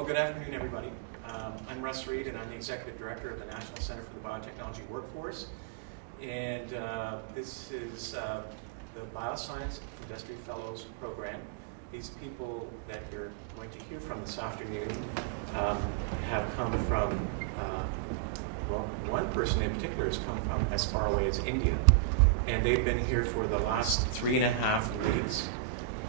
Well, good afternoon, everybody. I'm Russ Reed, and I'm the Executive Director of the National Center for the Biotechnology Workforce. And this is the Bioscience Industry Fellows Program. These people that you're going to hear from this afternoon have come from, well, one person in particular has come from as far away as India. And they've been here for the last 3.5 weeks.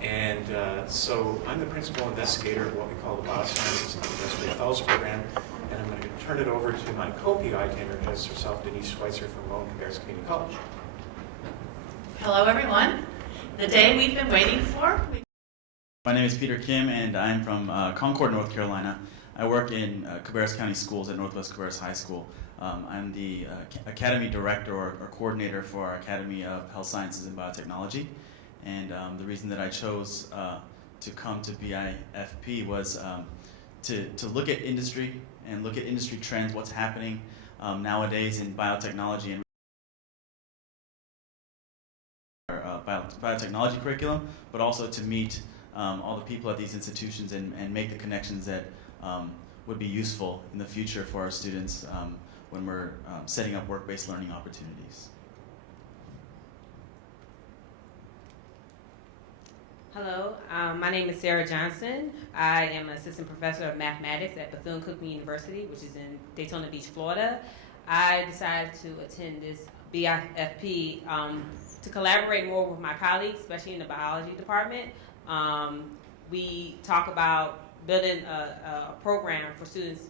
And so I'm the principal investigator of what we call the Biosciences Industry Fellows Program, and I'm going to turn it over to my co-PI to introduce herself, Denise Schweitzer from Forsyth Community College. Hello, everyone. The day we've been waiting for. My name is Peter Kim, and I'm from Concord, North Carolina. I work in Cabarrus County Schools at Northwest Cabarrus High School. I'm the Academy Director or Coordinator for our Academy of Health Sciences and Biotechnology. And the reason that I chose to come to BIFP was to look at industry and look at industry trends, what's happening nowadays in biotechnology and biotechnology curriculum, but also to meet all the people at these institutions and make the connections that would be useful in the future for our students when we're setting up work-based learning opportunities. Hello, my name is Sarah Johnson. I am an assistant professor of mathematics at Bethune-Cookman University, which is in Daytona Beach, Florida. I decided to attend this BIFP to collaborate more with my colleagues, especially in the biology department. We talk about building a program for students,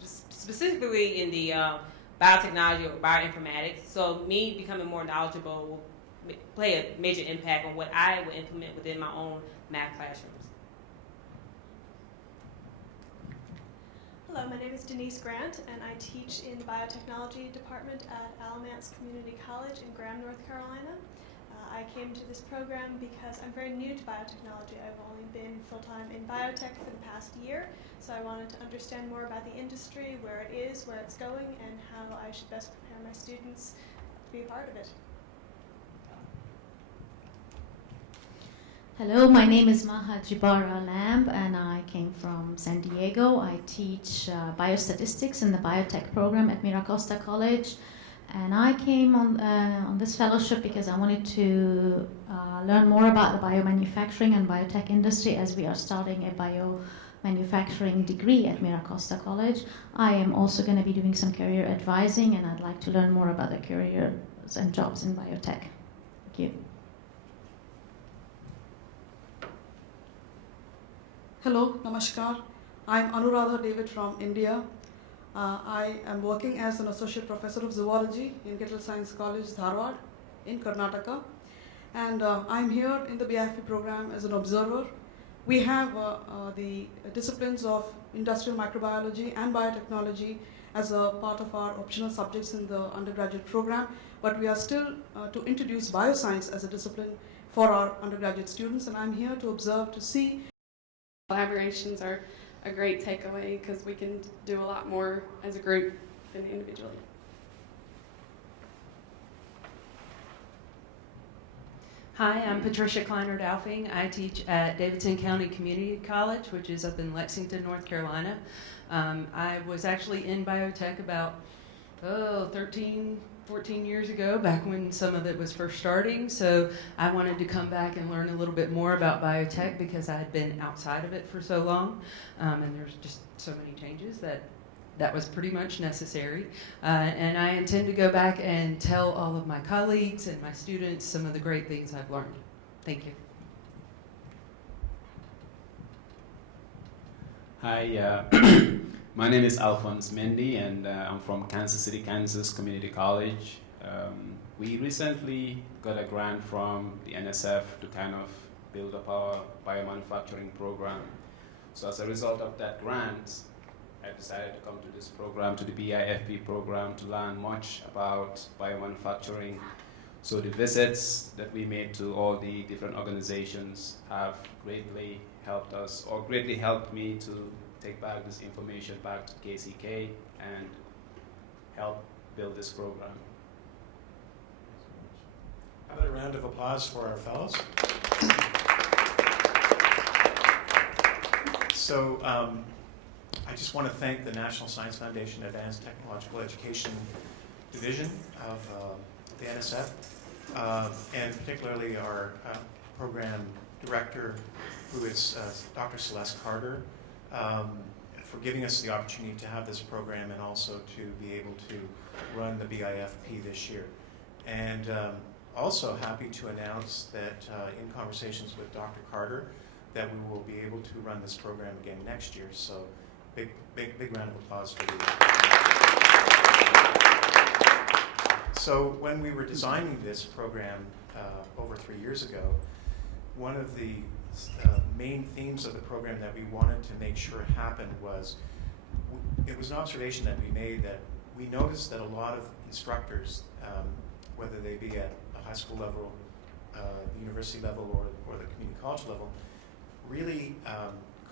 specifically in the biotechnology or bioinformatics. So me becoming more knowledgeable will play a major impact on what I will implement within my own math classrooms. Hello, my name is Denise Grant, and I teach in the biotechnology department at Alamance Community College in Graham, North Carolina. I came to this program because I'm very new to biotechnology. I've only been full-time in biotech for the past year, so I wanted to understand more about the industry, where it is, where it's going, and how I should best prepare my students to be a part of it. Hello, my name is Maha Jibara Lamb, and I came from San Diego. I teach biostatistics in the biotech program at Miracosta College. And I came on this fellowship because I wanted to learn more about the biomanufacturing and biotech industry as we are starting a biomanufacturing degree at Miracosta College. I am also going to be doing some career advising, and I'd like to learn more about the careers and jobs in biotech. Thank you. Hello, namaskar. I'm Anuradha David from India. I am working as an associate professor of zoology in Kettle Science College, Dharwad, in Karnataka. And I'm here in the BIFP program as an observer. We have the disciplines of industrial microbiology and biotechnology as a part of our optional subjects in the undergraduate program, but we are still to introduce bioscience as a discipline for our undergraduate students, and I'm here to observe to see. Collaborations are a great takeaway because we can do a lot more as a group than individually. Hi, I'm Patricia Kleiner-Daufing. I teach at Davidson County Community College, which is up in Lexington, North Carolina. I was actually in biotech about 14 years ago, back when some of it was first starting. So I wanted to come back and learn a little bit more about biotech because I had been outside of it for so long. And there's just so many changes that was pretty much necessary. And I intend to go back and tell all of my colleagues and my students some of the great things I've learned. Thank you. Hi, my name is Alphonse Mendy, and I'm from Kansas City, Kansas Community College. We recently got a grant from the NSF to kind of build up our biomanufacturing program. So as a result of that grant, I decided to come to this program, to the BIFP program, to learn much about biomanufacturing. So the visits that we made to all the different organizations have greatly helped us, or greatly helped me to take back this information back to KCK and help build this program. How about a round of applause for our fellows? So I just want to thank the National Science Foundation Advanced Technological Education Division of the NSF, and particularly our program director, who is Dr. Celeste Carter, for giving us the opportunity to have this program and also to be able to run the BIFP this year. And also happy to announce that in conversations with Dr. Carter, that we will be able to run this program again next year. So big round of applause for you. So when we were designing this program over 3 years ago, one of the main themes of the program that we wanted to make sure happened was, it was an observation that we made that we noticed that a lot of instructors, whether they be at a high school level, the university level, or the community college level, really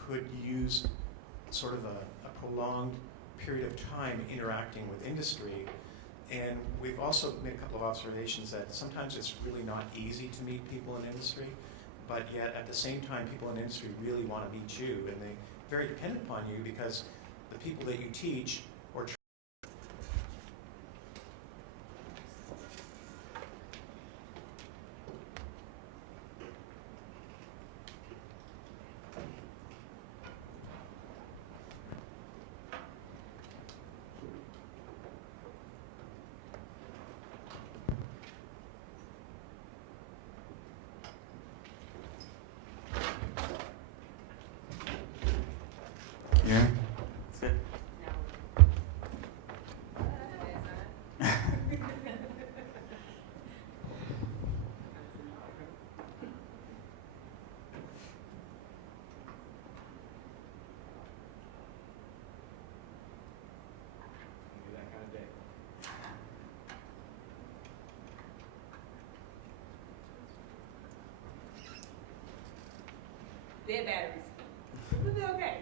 could use sort of a prolonged period of time interacting with industry. And we've also made a couple of observations that sometimes it's really not easy to meet people in industry, but yet at the same time, people in industry really want to meet you, and they're very dependent upon you because the people that you teach or Here. That's good. that kind of day. Dead batteries. We'll be okay.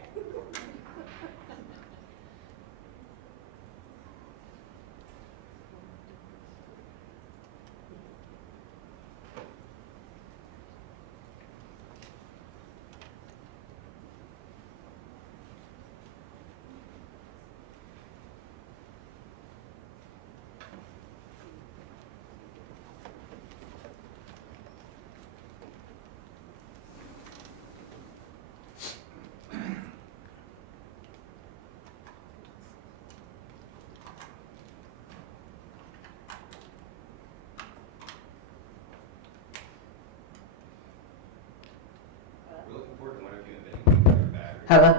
We're looking forward to one of you inventing your battery. Hello.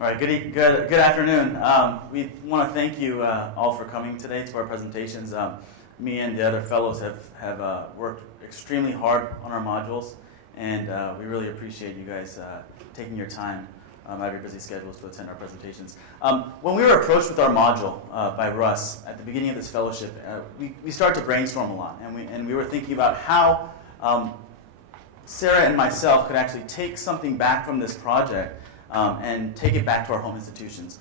All right, good afternoon. We want to thank you all for coming today to our presentations. Me and the other fellows have worked extremely hard on our modules, and we really appreciate you guys taking your time out of your busy schedules to attend our presentations. When we were approached with our module by Russ at the beginning of this fellowship, we started to brainstorm a lot, and we were thinking about how Sarah and myself could actually take something back from this project and take it back to our home institutions.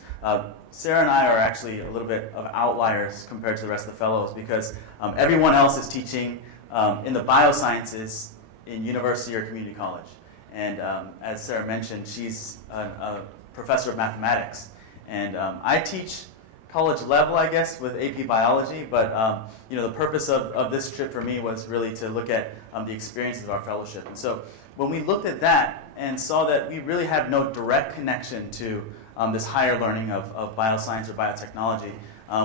Sarah and I are actually a little bit of outliers compared to the rest of the fellows because everyone else is teaching in the biosciences in university or community college. And as Sarah mentioned, she's a professor of mathematics. And I teach college level, I guess, with AP biology, but the purpose of this trip for me was really to look at the experiences of our fellowship. And so when we looked at that and saw that we really had no direct connection to this higher learning of bioscience or biotechnology,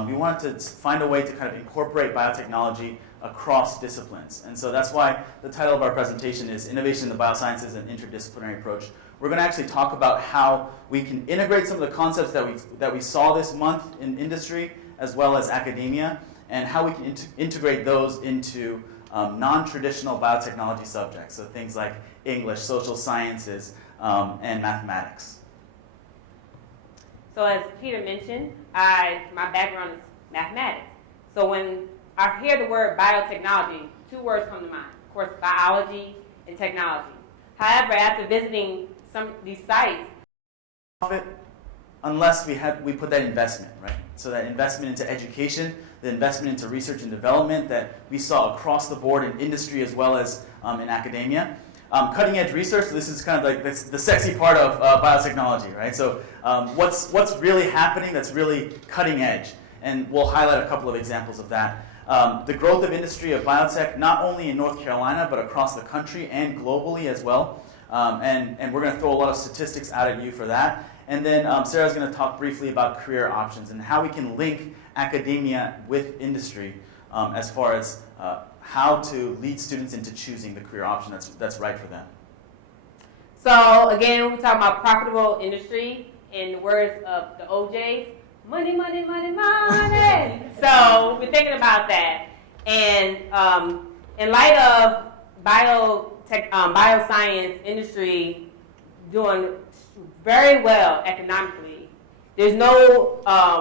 we wanted to find a way to kind of incorporate biotechnology across disciplines. And so that's why the title of our presentation is Innovation in the Biosciences and Interdisciplinary Approach. We're going to actually talk about how we can integrate some of the concepts that we saw this month in industry as well as academia, and how we can integrate those into non-traditional biotechnology subjects, so things like English, social sciences, and mathematics. So as Peter mentioned, my background is mathematics. So when I hear the word biotechnology, two words come to mind. Of course, biology and technology. However, after visiting some of these sites, Unless we put that investment, right? So that investment into education, the investment into research and development that we saw across the board in industry as well as in academia. Cutting edge research, this is kind of like the sexy part of biotechnology, right? So what's really happening that's really cutting edge? And we'll highlight a couple of examples of that. The growth of industry of biotech, not only in North Carolina, but across the country and globally as well. And we're going to throw a lot of statistics out at you for that. And then Sarah's going to talk briefly about career options and how we can link academia with industry as far as how to lead students into choosing the career option that's right for them. So again, we're talking about profitable industry in the words of the OJs, money, money, money, money. So we're thinking about that. And in light of bioscience industry doing very well economically, there's no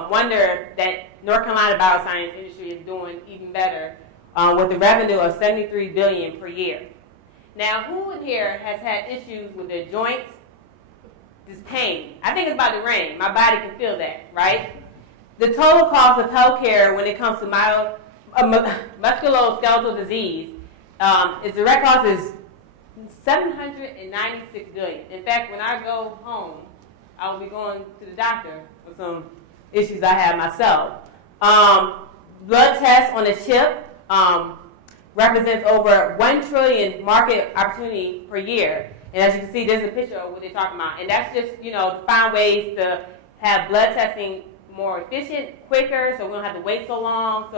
wonder that North Carolina bioscience industry is doing even better with a revenue of $73 billion per year. Now, who in here has had issues with their joints? This pain. I think it's about the rain. My body can feel that, right? The total cost of healthcare when it comes to musculoskeletal disease, its direct cost is $796 billion. In fact, when I go home, I will be going to the doctor for some issues I have myself. Blood tests on a chip represents over 1 trillion market opportunity per year. And as you can see, there's a picture of what they're talking about. And that's just, to find ways to have blood testing more efficient, quicker, so we don't have to wait so long.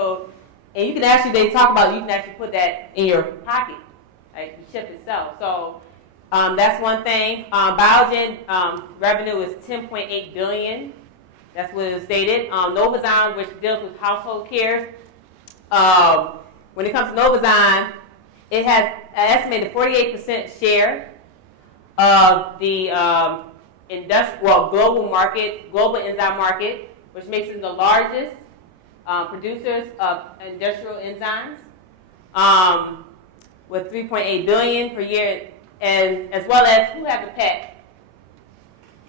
And you can actually, they talk about, you can actually put that in your pocket, like the chip itself. So that's one thing. Biogen revenue is $10.8 billion. That's what it was stated. Novozymes, which deals with household care. When it comes to Novozymes, it has an estimated 48% share of the global enzyme market, which makes them the largest producers of industrial enzymes, with $3.8 billion per year, and as well as who has a pet?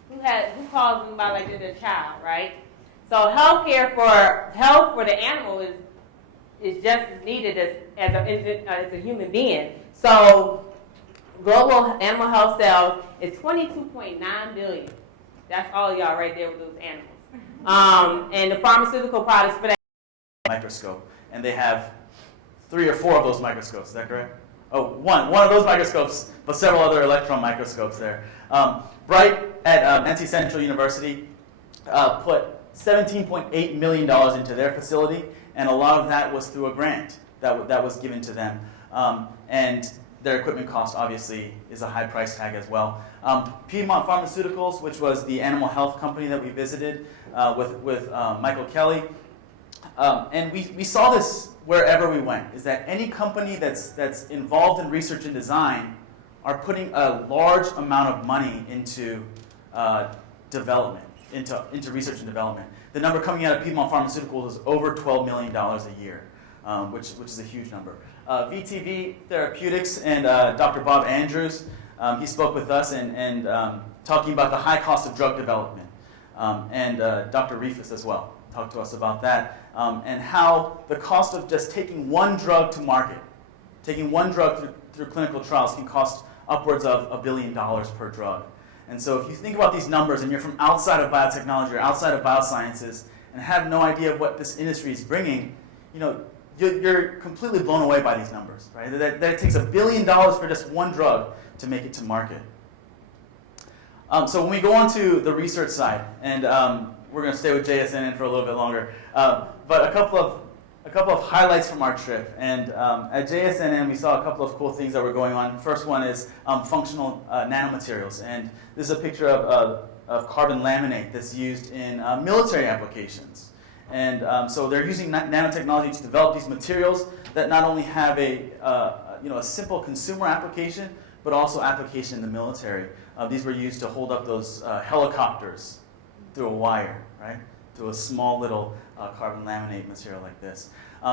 Who calls them by like their child, right? So health for the animal is just as needed as a human being. So global animal health sales is $22.9 billion. That's all y'all right there with those animals. And the pharmaceutical products for that Microscope, and they have 3 or 4 of those microscopes. Is that correct? Oh, one of those microscopes, but several other electron microscopes there. Bright at NC Central University put $17.8 million into their facility, and a lot of that was through a grant that was given to them. And their equipment cost, obviously, is a high price tag as well. Piedmont Pharmaceuticals, which was the animal health company that we visited with Michael Kelly. And we saw this wherever we went, is that any company that's involved in research and design are putting a large amount of money into development, into research and development. The number coming out of Piedmont Pharmaceuticals is over $12 million a year, which is a huge number. VTV Therapeutics and Dr. Bob Andrews, he spoke with us and talking about the high cost of drug development. And Dr. Reifus as well talked to us about that, and how the cost of just taking one drug to market, taking one drug through clinical trials can cost upwards of $1 billion per drug. And so if you think about these numbers and you're from outside of biotechnology or outside of biosciences and have no idea of what this industry is bringing, you're completely blown away by these numbers, right? That it takes $1 billion for just one drug to make it to market. So when we go on to the research side, and we're going to stay with JSNN for a little bit longer, but a couple of highlights from our trip. And at JSNN, we saw a couple of cool things that were going on. First one is functional nanomaterials, and this is a picture of carbon laminate that's used in military applications. And so they're using nanotechnology to develop these materials that not only have a simple consumer application, but also application in the military. These were used to hold up those helicopters through a wire, right? Through a small little carbon laminate material like this.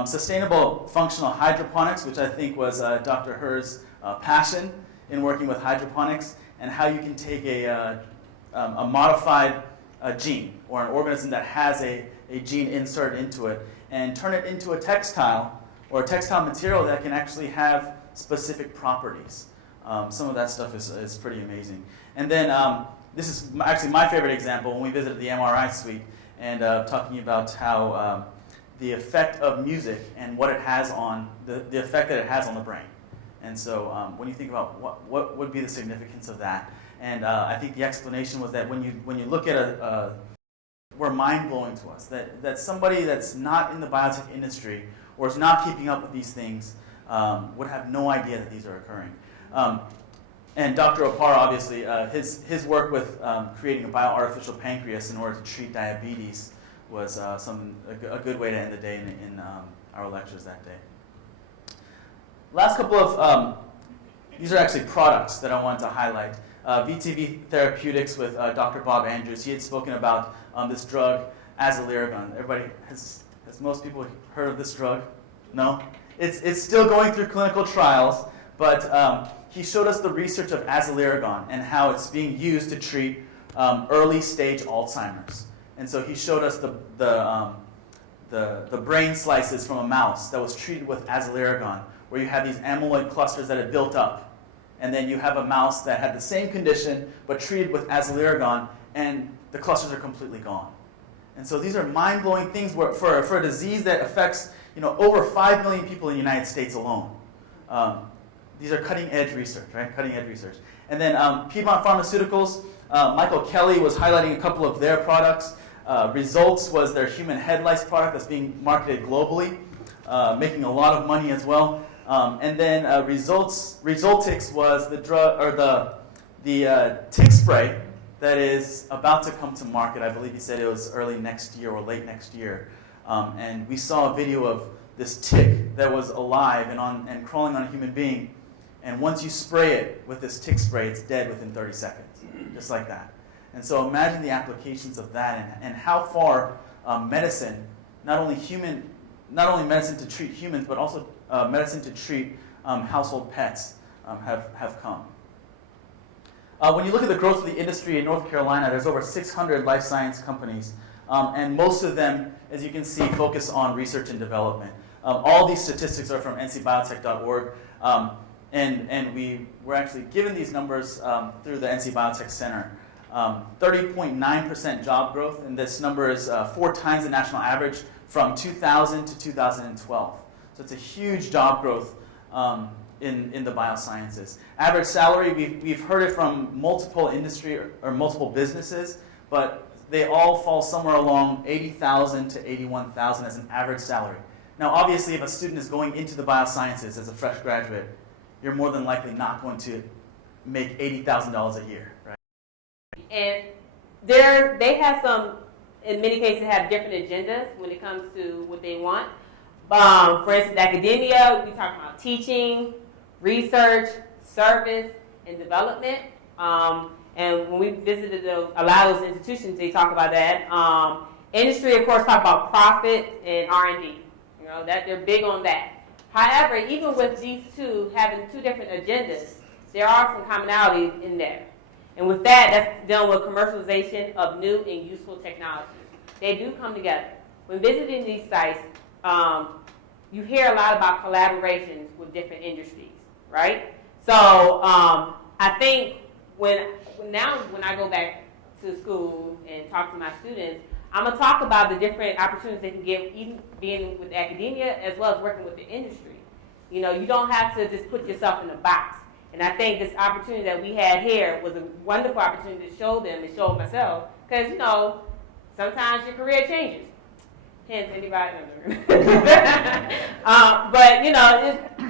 Sustainable functional hydroponics, which I think was Dr. Herr's passion in working with hydroponics, and how you can take a modified gene or an organism that has a a gene inserted into it and turn it into a textile or a textile material that can actually have specific properties. Some of that stuff is pretty amazing. And then this is actually my favorite example when we visited the MRI suite and talking about how the effect of music and what it has on, the effect that it has on the brain. And so when you think about what would be the significance of that, and I think the explanation was that when you look at were mind-blowing to us, that somebody that's not in the biotech industry or is not keeping up with these things would have no idea that these are occurring. And Dr. Opara, obviously, his work with creating a bioartificial pancreas in order to treat diabetes was a good way to end the day in our lectures that day. Last couple of, these are actually products that I wanted to highlight. VTV Therapeutics with Dr. Bob Andrews. He had spoken about this drug, aziliragon. Everybody, has most people heard of this drug? No? It's still going through clinical trials, but he showed us the research of aziliragon and how it's being used to treat early stage Alzheimer's. And so he showed us the brain slices from a mouse that was treated with aziliragon, where you have these amyloid clusters that had built up. And then you have a mouse that had the same condition, but treated with aziliragon, and the clusters are completely gone. And so these are mind-blowing things for a disease that affects over 5 million people in the United States alone. These are cutting-edge research, right? Cutting-edge research. And then Piedmont Pharmaceuticals, Michael Kelly was highlighting a couple of their products. Results was their human head lice product that's being marketed globally, making a lot of money as well. And then Resultix was the drug or the tick spray that is about to come to market. I believe he said it was early next year or late next year. And we saw a video of this tick that was alive and crawling on a human being. And once you spray it with this tick spray, it's dead within 30 seconds, just like that. And so imagine the applications of that and how far medicine, not only medicine to treat humans, but also medicine to treat household pets have come. When you look at the growth of the industry in North Carolina, there's over 600 life science companies, and most of them, as you can see, focus on research and development. All these statistics are from ncbiotech.org, and we were actually given these numbers through the NC Biotech Center. 30.9% job growth, and this number is 4 times the national average from 2000 to 2012. So it's a huge job growth in the biosciences. Average salary, we've heard it from multiple industry or multiple businesses, but they all fall somewhere along $80,000 to $81,000 as an average salary. Now, obviously, if a student is going into the biosciences as a fresh graduate, you're more than likely not going to make $80,000 a year, right? And they have some, in many cases, have different agendas when it comes to what they want. For instance, academia, we talk about teaching, research, service, and development. And when we visited a lot of those institutions, they talk about that. Industry, of course, talk about profit and R&D. That they're big on that. However, even with these two having 2 different agendas, there are some commonalities in there. And with that, that's dealing with commercialization of new and useful technologies. They do come together. When visiting these sites, you hear a lot about collaborations with different industries, right? So I think when I go back to school and talk to my students, I'm going to talk about the different opportunities they can get, even being with academia as well as working with the industry. You don't have to just put yourself in a box. And I think this opportunity that we had here was a wonderful opportunity to show them and show myself. Because, sometimes your career changes. Hence, anybody but,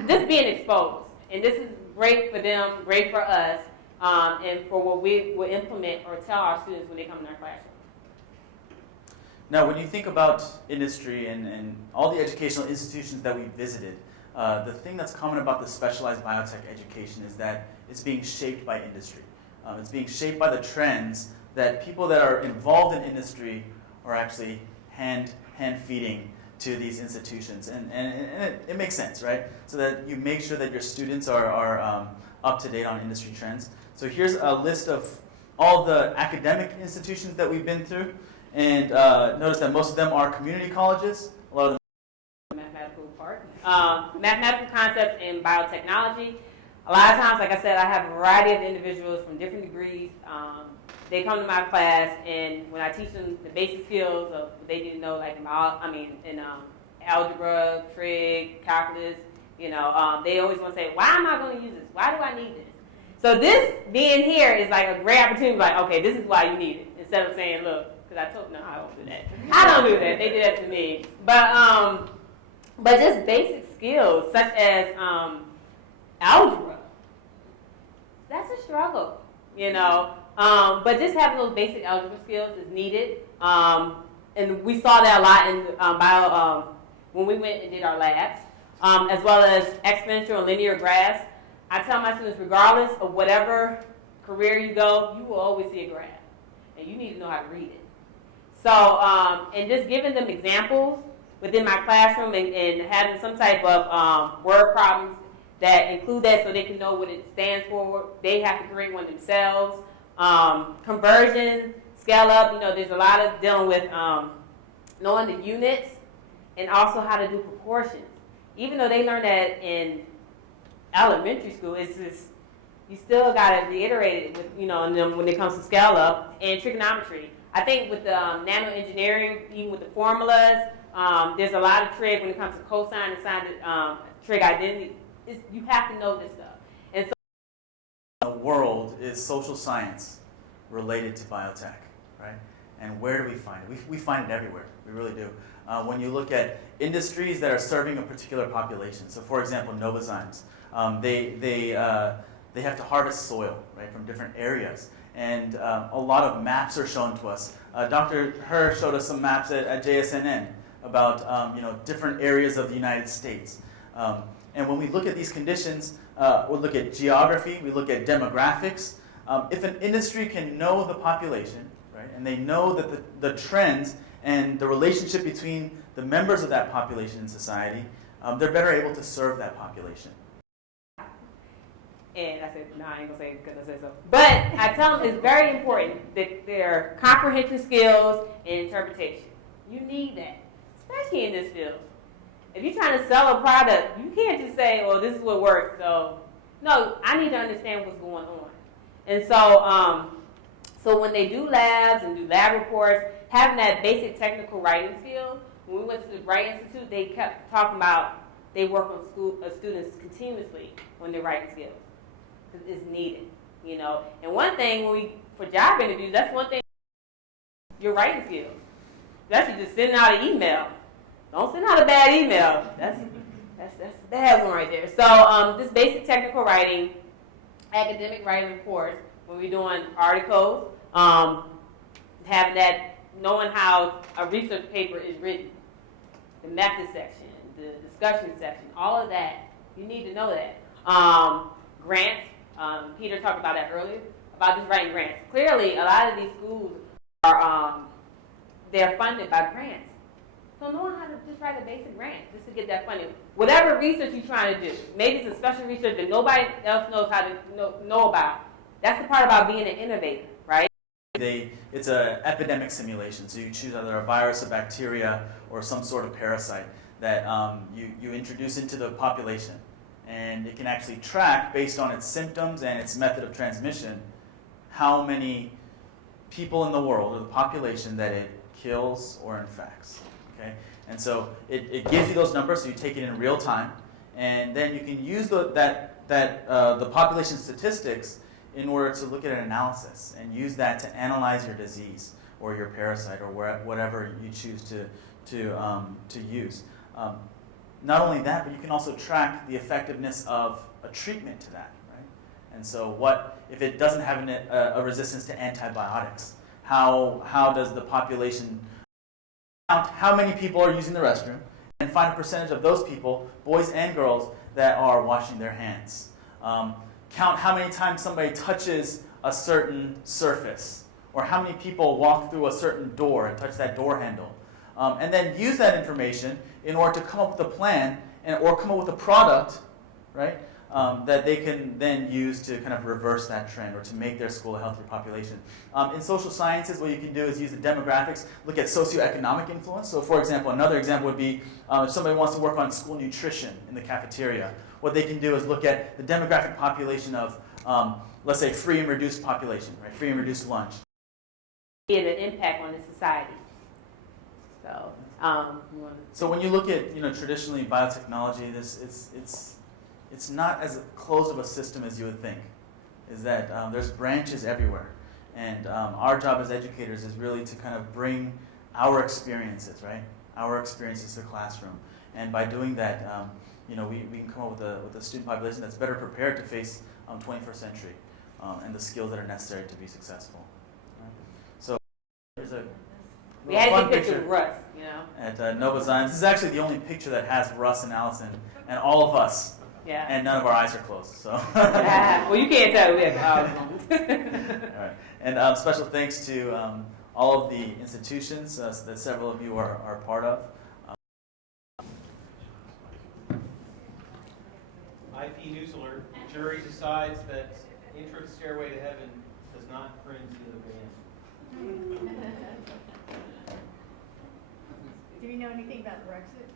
just being exposed. And this is great for them, great for us, and for what we will implement or tell our students when they come in our classroom. Now, when you think about industry and all the educational institutions that we visited, the thing that's common about the specialized biotech education is that it's being shaped by industry. It's being shaped by the trends that people that are involved in industry are actually hand-feeding to these institutions. And it makes sense, right? So that you make sure that your students are up to date on industry trends. So here's a list of all the academic institutions that we've been through. And notice that most of them are community colleges. A lot of them Mathematical part. Mathematical concepts in biotechnology. A lot of times, like I said, I have a variety of individuals from different degrees. They come to my class, and when I teach them the basic skills of what they need to know, like in algebra, trig, calculus, they always want to say, why am I going to use this? Why do I need this? So this being here is like a great opportunity, like, okay, this is why you need it. Instead of saying, look, because I told them, no, I don't do that. I don't do that. They did that to me. But just basic skills such as algebra. That's a struggle, But just having those basic algebra skills is needed. And we saw that a lot in when we went and did our labs, as well as exponential and linear graphs. I tell my students, regardless of whatever career you go, you will always see a graph. And you need to know how to read it. So, and just giving them examples within my classroom and having some type of word problems that include that so they can know what it stands for. They have to create one themselves. Conversion, scale up, there's a lot of dealing with knowing the units and also how to do proportions. Even though they learn that in elementary school, it's just, you still got to reiterate it with, when it comes to scale up and trigonometry. I think with the nanoengineering, even with the formulas, there's a lot of trig when it comes to cosine and sine, trig identity. You have to know this stuff. And so the world is social science related to biotech, right? And where do we find it? We find it everywhere. We really do. When you look at industries that are serving a particular population, so for example, Novozymes, they have to harvest soil, right, from different areas. And a lot of maps are shown to us. Dr. Herr showed us some maps at JSNN about different areas of the United States. And when we look at these conditions, we look at geography, we look at demographics. If an industry can know the population, right, and they know that the trends and the relationship between the members of that population in society, they're better able to serve that population. And I said, no, I ain't going to say it because I said so. But I tell them it's very important that their comprehension skills and interpretation. You need that, especially in this field. If you're trying to sell a product, you can't just say, well, this is what works. So, no, I need to understand what's going on. And so, so when they do labs and do lab reports, having that basic technical writing skill, when we went to the Wright Institute, they kept talking about they work on students continuously when they're writing skills. Because it's needed, And one thing, for job interviews, that's one thing, your writing skills. Especially just sending out an email. Don't send out a bad email. That's a bad one right there. So this basic technical writing, academic writing reports, when we're doing articles, having that, knowing how a research paper is written, the method section, the discussion section, all of that, you need to know that. Grants, Peter talked about that earlier, about just writing grants. Clearly, a lot of these schools are, they're funded by grants. So knowing how to just write a basic grant just to get that funding. Whatever research you're trying to do, maybe it's a special research that nobody else knows how to know about. That's the part about being an innovator, right? It's an epidemic simulation, so you choose either a virus, a bacteria, or some sort of parasite that you introduce into the population. And it can actually track, based on its symptoms and its method of transmission, how many people in the world, or the population, that it kills or infects. Okay? And so it gives you those numbers, so you take it in real time, and then you can use the population statistics in order to look at an analysis and use that to analyze your disease or your parasite or whatever you choose to use. Not only that, but you can also track the effectiveness of a treatment to that, right? And so what if it doesn't have a resistance to antibiotics? How does the population count how many people are using the restroom and find a percentage of those people, boys and girls, that are washing their hands? Count how many times somebody touches a certain surface, or how many people walk through a certain door and touch that door handle. And then use that information in order to come up with a plan or come up with a product, right, that they can then use to kind of reverse that trend or to make their school a healthier population. In social sciences, what you can do is use the demographics, look at socioeconomic influence. So for example, another example would be if somebody wants to work on school nutrition in the cafeteria, what they can do is look at the demographic population of, let's say, free and reduced population, right? Free and reduced lunch. And an impact on the society. So, So when you look at, traditionally biotechnology, it's not as closed of a system as you would think. Is that there's branches everywhere, and our job as educators is really to kind of bring our experiences, right? Our experiences to the classroom, and by doing that, we can come up with a student population that's better prepared to face 21st century and the skills that are necessary to be successful. Right? So there's a we had fun to picture Russ, at Nova Zion. This is actually the only picture that has Russ and Allison and all of us. Yeah. And none of our eyes are closed, so. Well, you can't tell we have eyes. All right. And special thanks to all of the institutions that several of you are part of. IP News Alert. Jury decides that Intro to Stairway to Heaven does not infringe the band. Do you know anything about Brexit?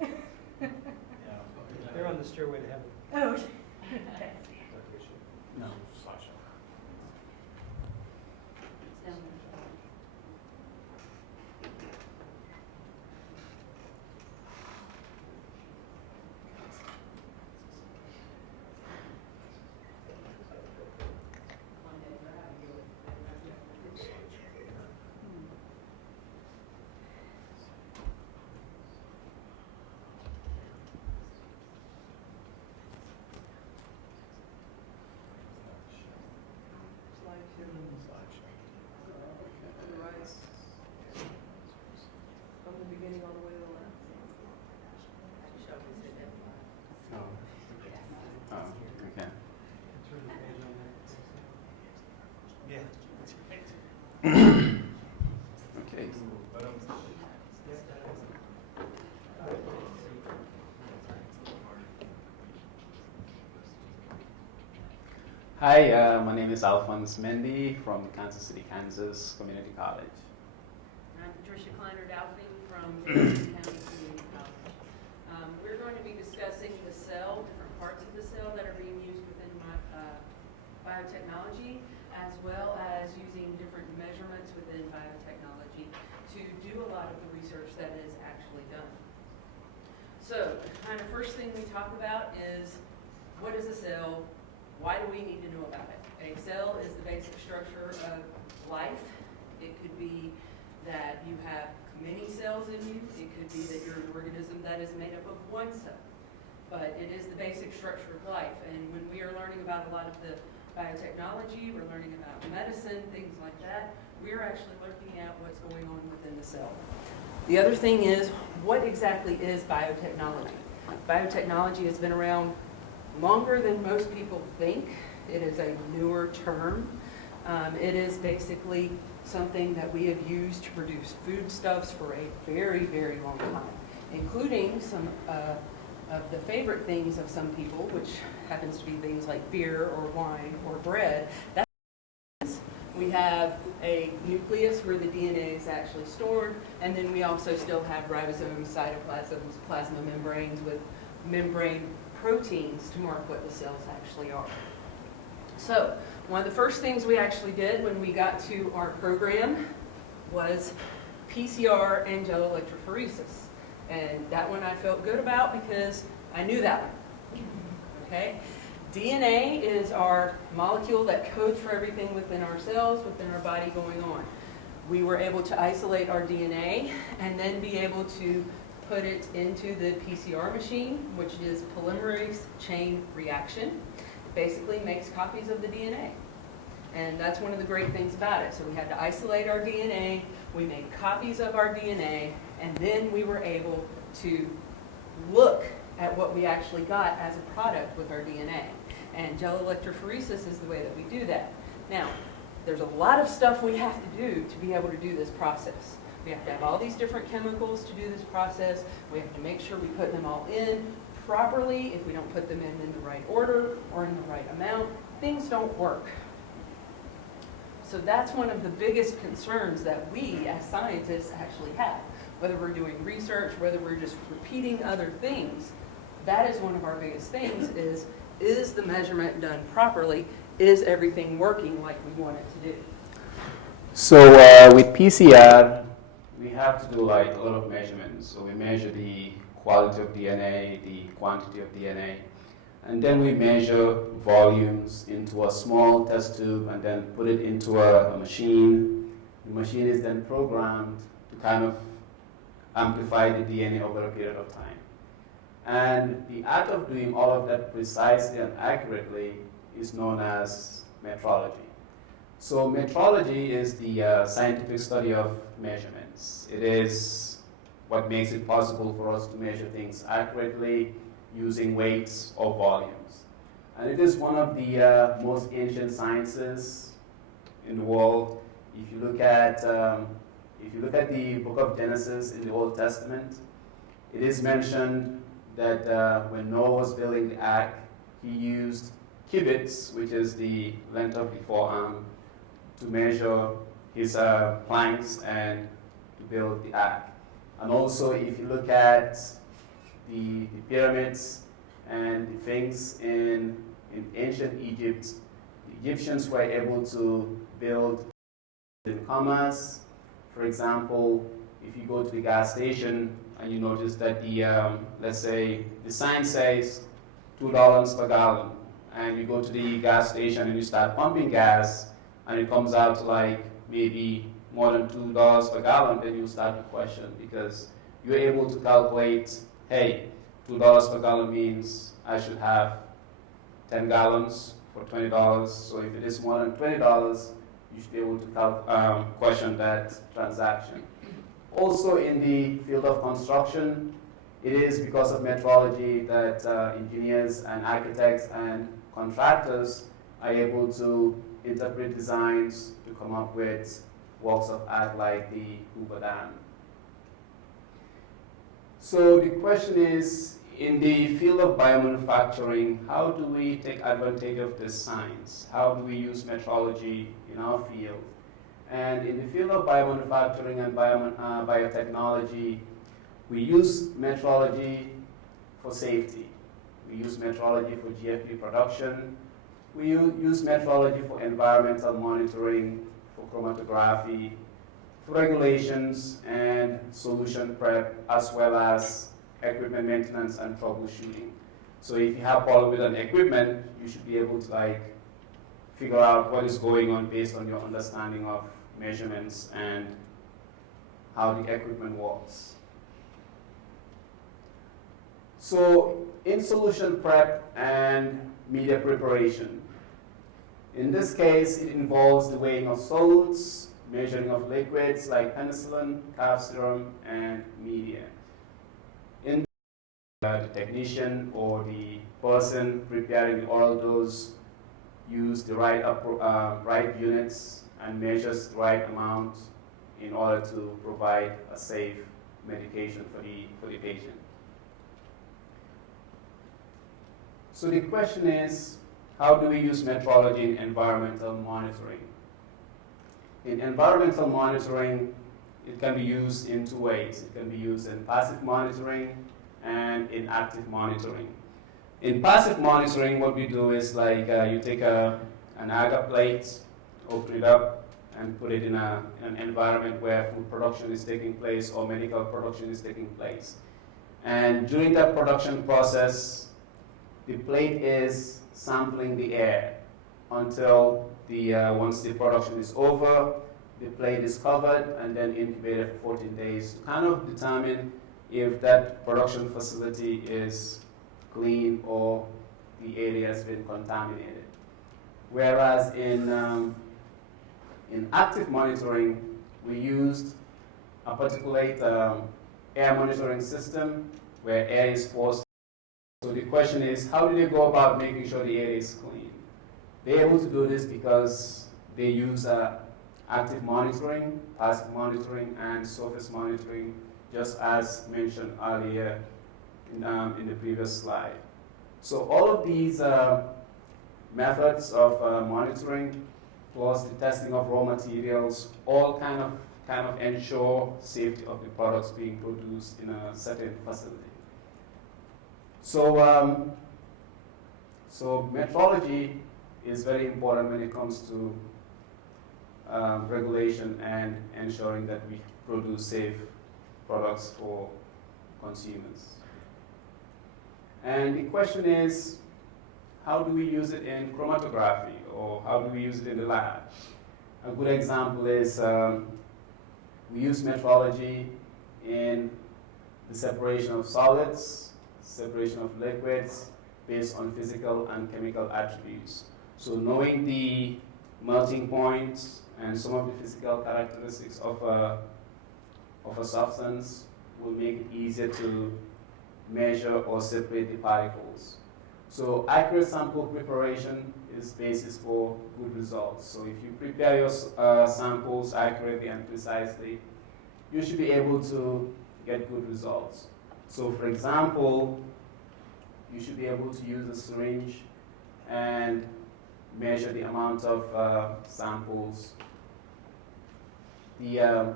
They're on the stairway to heaven. Oh. No. From the beginning all the way to the left. Okay. Yeah, that's right. Okay. Hi, my name is Alphonse Mendy from Kansas City, Kansas Community College. I'm Patricia Kleiner-Dalfing from Jefferson County Community College. We're going to be discussing the cell, different parts of the cell that are being used within biotechnology, as well as using different measurements within biotechnology to do a lot of the research that is actually done. So, the kind of first thing we talk about is, what is a cell? Why do we need to know about it? A cell is the basic structure of life. It could be that you have many cells in you. It could be that you're an organism that is made up of one cell. But it is the basic structure of life. And when we are learning about a lot of the biotechnology, we're learning about medicine, things like that, we're actually looking at what's going on within the cell. The other thing is, what exactly is biotechnology? Biotechnology has been around longer than most people think. It is a newer term. It is basically something that we have used to produce foodstuffs for a very, very long time, including some of the favorite things of some people, which happens to be things like beer or wine or bread. We have a nucleus where the DNA is actually stored, and then we also still have ribosomes, cytoplasms, plasma membranes with membrane proteins to mark what the cells actually are. So, one of the first things we actually did when we got to our program was PCR and gel electrophoresis. And that one I felt good about because I knew that one. Okay? DNA is our molecule that codes for everything within our cells, within our body going on. We were able to isolate our DNA and then be able to put it into the PCR machine, which is polymerase chain reaction. It basically makes copies of the DNA. And that's one of the great things about it. So we had to isolate our DNA, we made copies of our DNA, and then we were able to look at what we actually got as a product with our DNA. And gel electrophoresis is the way that we do that. Now, there's a lot of stuff we have to do to be able to do this process. We have to have all these different chemicals to do this process. We have to make sure we put them all in, properly, if we don't put them in the right order or in the right amount, things don't work. So that's one of the biggest concerns that we as scientists actually have. Whether we're doing research, whether we're just repeating other things, that is one of our biggest things is the measurement done properly? Is everything working like we want it to do? So with PCR, we have to do like a lot of measurements. So we measure the quality of DNA, the quantity of DNA, and then we measure volumes into a small test tube and then put it into a machine. The machine is then programmed to kind of amplify the DNA over a period of time. And the art of doing all of that precisely and accurately is known as metrology. So metrology is the scientific study of measurements. It is what makes it possible for us to measure things accurately using weights or volumes. And it is one of the most ancient sciences in the world. If you look at the book of Genesis in the Old Testament, it is mentioned that when Noah was building the ark, he used cubits, which is the length of the forearm, to measure his planks and to build the ark. And also, if you look at the pyramids and the things in ancient Egypt, the Egyptians were able to build in commas. For example, if you go to the gas station and you notice that let's say the sign says $2 per gallon, and you go to the gas station and you start pumping gas, and it comes out to like maybe more than $2 per gallon, then you start to question, because you're able to calculate, hey, $2 per gallon means I should have 10 gallons for $20. So if it is more than $20, you should be able to question that transaction. Also in the field of construction, it is because of metrology that engineers and architects and contractors are able to interpret designs to come up with works of art like the Hoover Dam. So the question is, in the field of biomanufacturing, how do we take advantage of this science? How do we use metrology in our field? And in the field of biomanufacturing and biotechnology, we use metrology for safety. We use metrology for GFP production. We use metrology for environmental monitoring, for chromatography, for regulations and solution prep, as well as equipment maintenance and troubleshooting. So if you have problem with an equipment, you should be able to figure out what is going on based on your understanding of measurements and how the equipment works. So in solution prep and media preparation, in this case, it involves the weighing of solids, measuring of liquids like penicillin, cough serum, and media. In the technician or the person preparing the oral dose use the right units and measures the right amount in order to provide a safe medication for the patient. So the question is, how do we use metrology in environmental monitoring? In environmental monitoring, it can be used in two ways. It can be used in passive monitoring and in active monitoring. In passive monitoring, what we do is you take an agar plate, open it up, and put it in an environment where food production is taking place or medical production is taking place. And during that production process, the plate is sampling the air until once the production is over, the plate is covered and then incubated for 14 days to kind of determine if that production facility is clean or the area has been contaminated. Whereas in active monitoring, we used a particulate air monitoring system where air is forced. So the question is, how do they go about making sure the air is clean? They're able to do this because they use active monitoring, passive monitoring, and surface monitoring, just as mentioned earlier, in the previous slide. So all of these methods of monitoring, plus the testing of raw materials, all kind of ensure safety of the products being produced in a certain facility. So, so metrology is very important when it comes to regulation and ensuring that we produce safe products for consumers. And the question is, how do we use it in chromatography, or how do we use it in the lab? A good example is we use metrology in the separation of solids, separation of liquids, based on physical and chemical attributes. So knowing the melting points and some of the physical characteristics of a substance will make it easier to measure or separate the particles. So accurate sample preparation is basis for good results. So if you prepare your samples accurately and precisely, you should be able to get good results. So for example, you should be able to use a syringe and measure the amount of samples.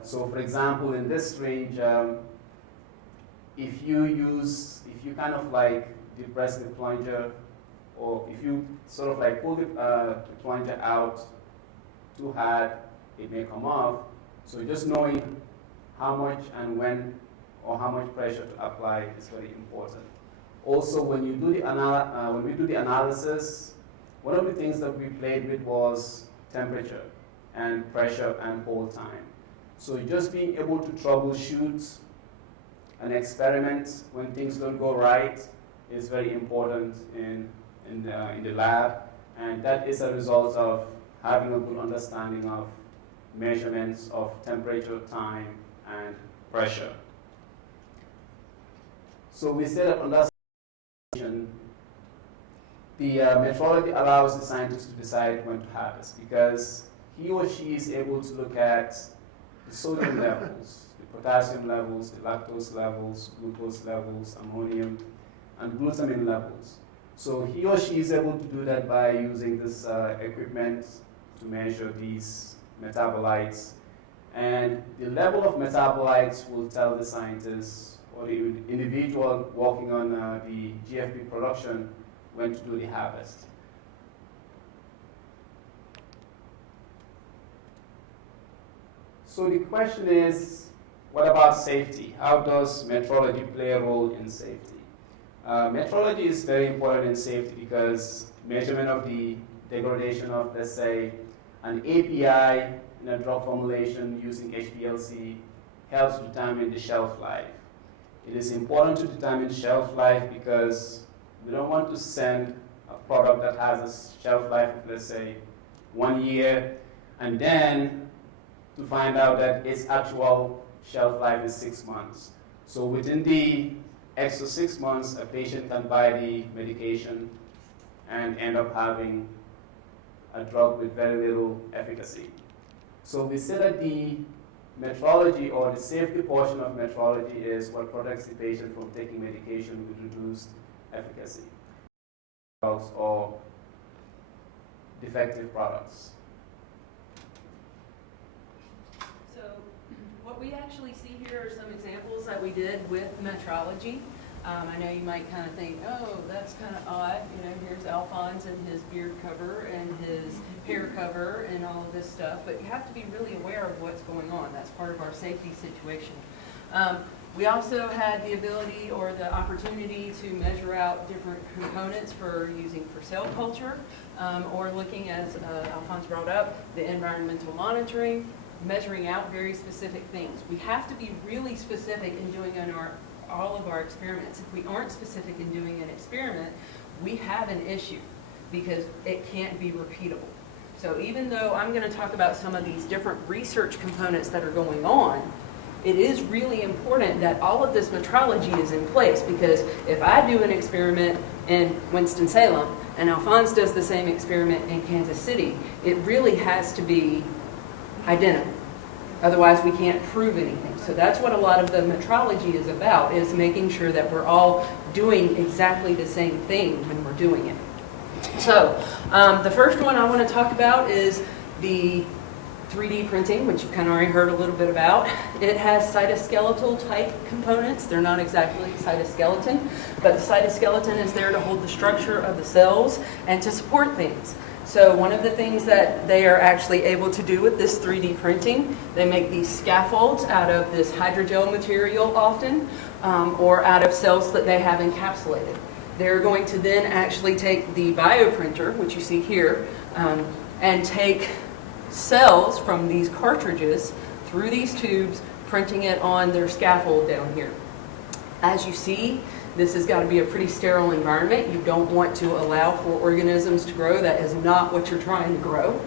So for example, in this syringe, if you kind of like depress the plunger, or if you sort of like pull the plunger out too hard, it may come off. So just knowing how much and when, or how much pressure to apply is very important. Also, when you do when we do the analysis, one of the things that we played with was temperature and pressure and hold time. So just being able to troubleshoot an experiment when things don't go right is very important in the lab, and that is a result of having a good understanding of measurements of temperature, time, and pressure. So we set up under the metrology allows the scientist to decide when to harvest, because he or she is able to look at the sodium levels, the potassium levels, the lactose levels, glucose levels, ammonium, and glutamine levels. So he or she is able to do that by using this equipment to measure these metabolites. And the level of metabolites will tell the scientist or the individual working on the GFP production when to do the harvest. So the question is, what about safety? How does metrology play a role in safety? Metrology is very important in safety because measurement of the degradation of, let's say, an API in a drug formulation using HPLC helps determine the shelf life. It is important to determine shelf life because we don't want to send a product that has a shelf life of, let's say, 1 year, and then to find out that its actual shelf life is 6 months. So within the extra 6 months, a patient can buy the medication and end up having a drug with very little efficacy. So we say that the metrology, or the safety portion of metrology, is what protects the patient from taking medication with reduced efficacy or defective products. So what we actually see here are some examples that we did with metrology. I know you might kind of think, oh, that's kind of odd. You know, here's Alphonse and his beard cover and his hair cover and all of this stuff. But you have to be really aware of what's going on. That's part of our safety situation. We also had the ability or the opportunity to measure out different components for using for cell culture, or looking, as Alphonse brought up, the environmental monitoring, measuring out very specific things. We have to be really specific in doing all of our experiments. If we aren't specific in doing an experiment, we have an issue because it can't be repeatable. So even though I'm going to talk about some of these different research components that are going on, it is really important that all of this metrology is in place, because if I do an experiment in Winston-Salem and Alphonse does the same experiment in Kansas City, it really has to be identical. Otherwise, we can't prove anything. So that's what a lot of the metrology is about, is making sure that we're all doing exactly the same thing when we're doing it. So the first one I want to talk about is the 3D printing, which you've kind of already heard a little bit about. It has cytoskeletal type components. They're not exactly cytoskeleton, but the cytoskeleton is there to hold the structure of the cells and to support things. So one of the things that they are actually able to do with this 3D printing, they make these scaffolds out of this hydrogel material often, or out of cells that they have encapsulated. They're going to then actually take the bioprinter, which you see here, and take cells from these cartridges through these tubes, printing it on their scaffold down here. As you see, this has got to be a pretty sterile environment. You don't want to allow for organisms to grow. That is not what you're trying to grow.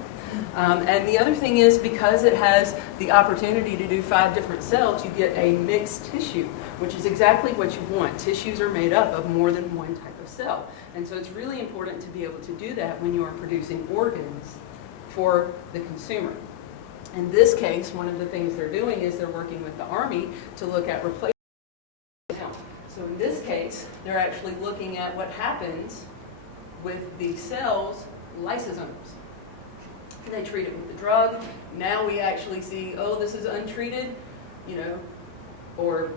And the other thing is, because it has the opportunity to do 5 different cells, you get a mixed tissue, which is exactly what you want. Tissues are made up of more than one type of cell. And so it's really important to be able to do that when you are producing organs for the consumer. In this case, one of the things they're doing is they're working with the Army to look at replacement. So in this case, they're actually looking at what happens with the cells' lysosomes. They treat it with the drug. Now we actually see, oh, this is untreated, or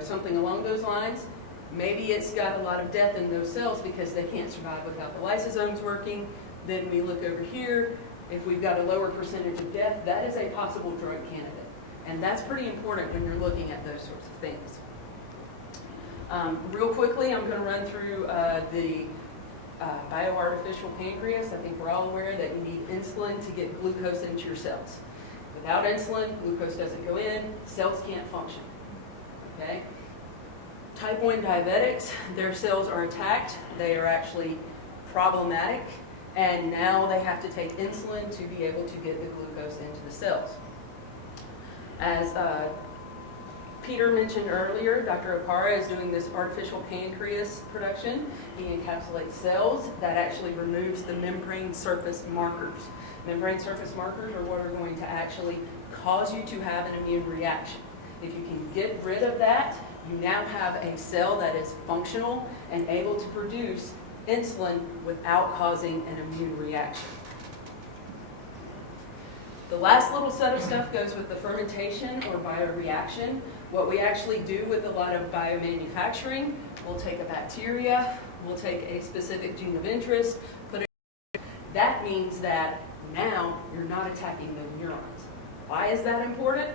something along those lines. Maybe it's got a lot of death in those cells because they can't survive without the lysosomes working. Then we look over here. If we've got a lower percentage of death, that is a possible drug candidate. And that's pretty important when you're looking at those sorts of things. Real quickly, I'm going to run through the bioartificial pancreas. I think we're all aware that you need insulin to get glucose into your cells. Without insulin, glucose doesn't go in, cells can't function. Okay? Type 1 diabetics, their cells are attacked. They are actually problematic. And now they have to take insulin to be able to get the glucose into the cells. As Peter mentioned earlier, Dr. Opara is doing this artificial pancreas production. He encapsulates cells that actually removes the membrane surface markers. Membrane surface markers are what are going to actually cause you to have an immune reaction. If you can get rid of that, you now have a cell that is functional and able to produce insulin without causing an immune reaction. The last little set of stuff goes with the fermentation or bioreaction. What we actually do with a lot of biomanufacturing, we'll take a bacteria, we'll take a specific gene of interest, put it. That means that now you're not attacking the neurons. Why is that important?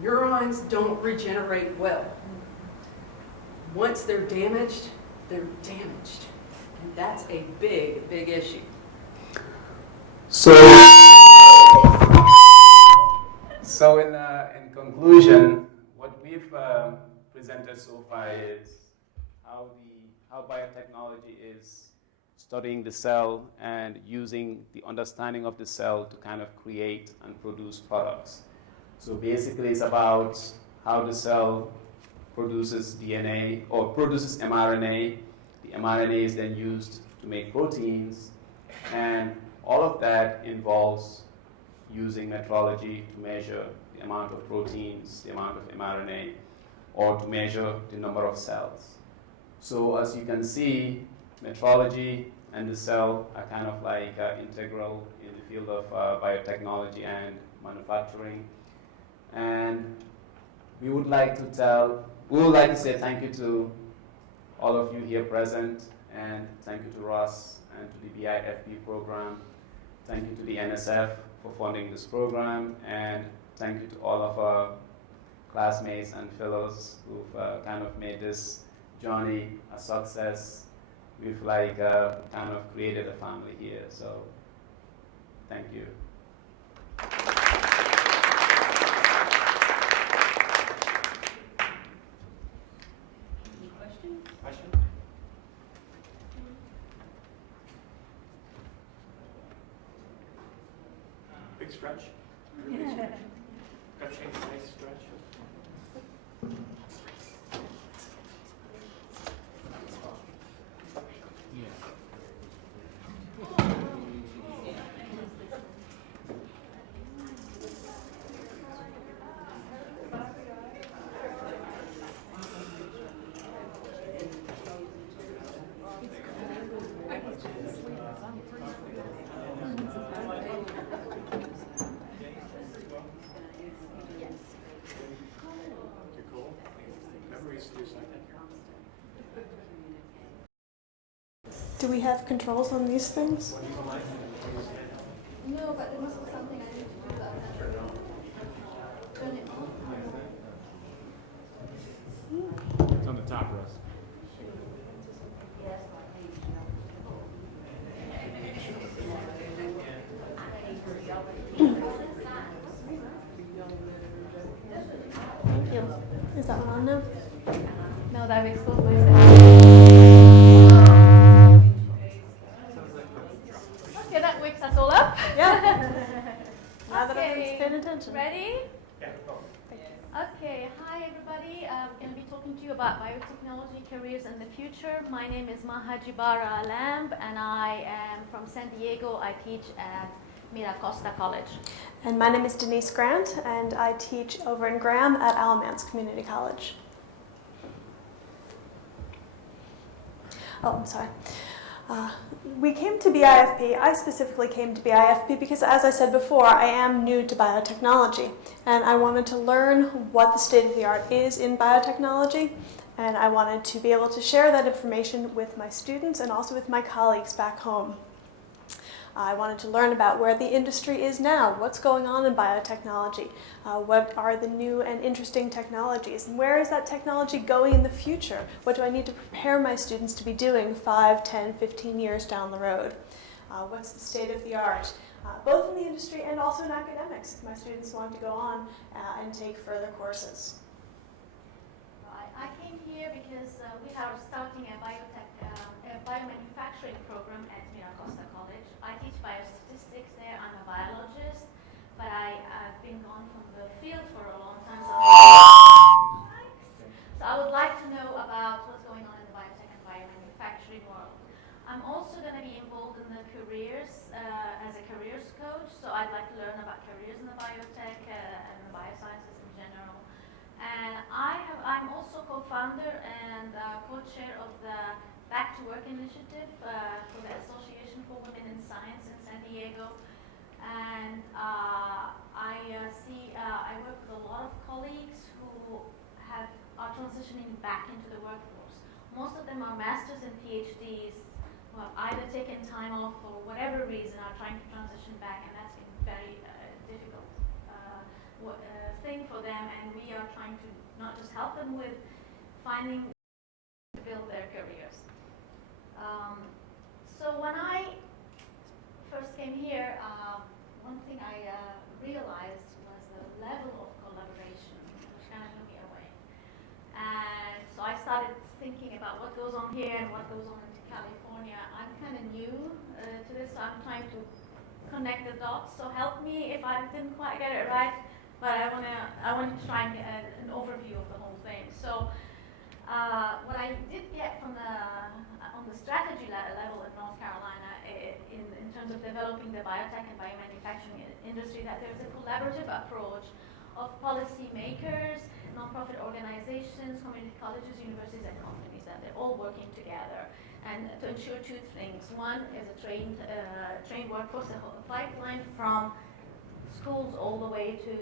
Neurons don't regenerate well. Once they're damaged, they're damaged. And that's a big, big issue. So in conclusion, what we've presented so far is how biotechnology is studying the cell and using the understanding of the cell to kind of create and produce products. So basically it's about how the cell produces DNA or produces mRNA. The mRNA is then used to make proteins, and all of that involves using metrology to measure the amount of proteins, the amount of mRNA, or to measure the number of cells. So as you can see, metrology and the cell are kind of like integral in the field of biotechnology and manufacturing. And we would like to say thank you to all of you here present, and thank you to Ross and to the BIFP program. Thank you to the NSF for funding this program, and thank you to all of our classmates and fellows who've kind of made this journey a success. We've kind of created a family here, so thank you. Any questions? Big stretch. Got change, nice stretch. Do we have controls on these things? No, but there must be something I need to do about that. Turn it on. It's on the top, Russ. Thank you. Is that one on now? No, that makes both myself. Okay, that wakes us all up. Yeah. Now that Okay, everyone's paying attention. Ready? Yeah, go. Okay, hi everybody. I'm going to be talking to you about biotechnology careers in the future. My name is Maha Jibara Lamb and I am from San Diego. I teach at Mira Costa College. And my name is Denise Grant, and I teach over in Graham at Alamance Community College. Oh, I'm sorry. We came to BIFP, I specifically came to BIFP because, as I said before, I am new to biotechnology, and I wanted to learn what the state of the art is in biotechnology, and I wanted to be able to share that information with my students and also with my colleagues back home. I wanted to learn about where the industry is now, what's going on in biotechnology, what are the new and interesting technologies, and where is that technology going in the future? What do I need to prepare my students to be doing 5, 10, 15 years down the road? What's the state of the art, both in the industry and also in academics, if my students want to go on and take further courses. I came here because we are starting a biomanufacturing program at Mira Costa College. I teach biostatistics there. I'm a biologist, but I've been gone from the field for a long time. So I would like to know about what's going on in the biotech and biomanufacturing world. I'm also going to be involved in the careers as a careers coach. So I'd like to learn about careers in the biotech and the biosciences in general. And I'm also co-founder and co-chair of the Back to Work initiative for the Association for Women in Science in San Diego. And I work with a lot of colleagues who are transitioning back into the workforce. Most of them are masters and PhDs who have either taken time off for whatever reason are trying to transition back, and that's been very difficult thing for them, and we are trying to not just help them with finding to build their careers. So when I first came here, one thing I realized was the level of collaboration, which kind of blew me away. And so I started thinking about what goes on here and what goes on in California. I'm kind of new to this, so I'm trying to connect the dots. So help me if I didn't quite get it right. But I want to try and get an overview of the whole thing. So what I did get from on the strategy level in North Carolina in terms of developing the biotech and biomanufacturing industry, that there's a collaborative approach of policymakers, nonprofit organizations, community colleges, universities, and companies, that they're all working together and to ensure two things. One is a trained workforce, a pipeline from schools all the way to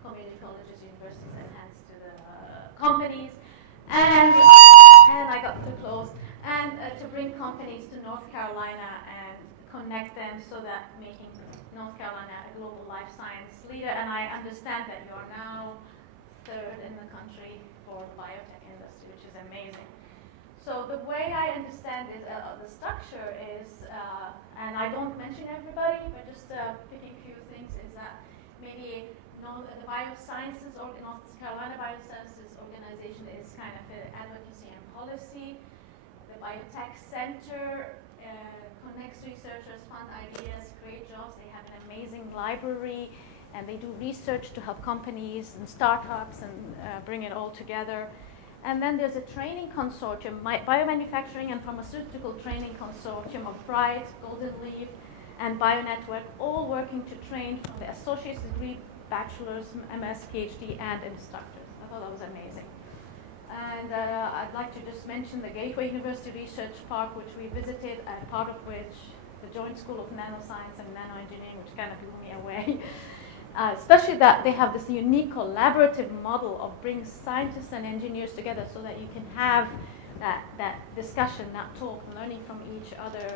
community colleges, universities, and hence to the companies. And I got too close. And to bring companies to North Carolina and connect them so that making North Carolina a global life science leader. And I understand that you are now third in the country for the biotech industry, which is amazing. So the way I understand it, the structure is, and I don't mention everybody, but just picking a few things, is that maybe the biosciences, or North Carolina Biosciences Organization is kind of advocacy and policy. The Biotech Center connects researchers, fund ideas, create jobs. They have an amazing library, and they do research to help companies and startups and bring it all together. And then there's a training consortium, Biomanufacturing and Pharmaceutical Training Consortium of Bright, Golden Leaf, and BioNetwork, all working to train from the associate's degree, bachelor's, MS, PhD, and instructors. I thought that was amazing. And I'd like to just mention the Gateway University Research Park, which we visited, part of which the Joint School of Nanoscience and Nanoengineering, which kind of blew me away. Especially that they have this unique collaborative model of bringing scientists and engineers together so that you can have that discussion, that talk, learning from each other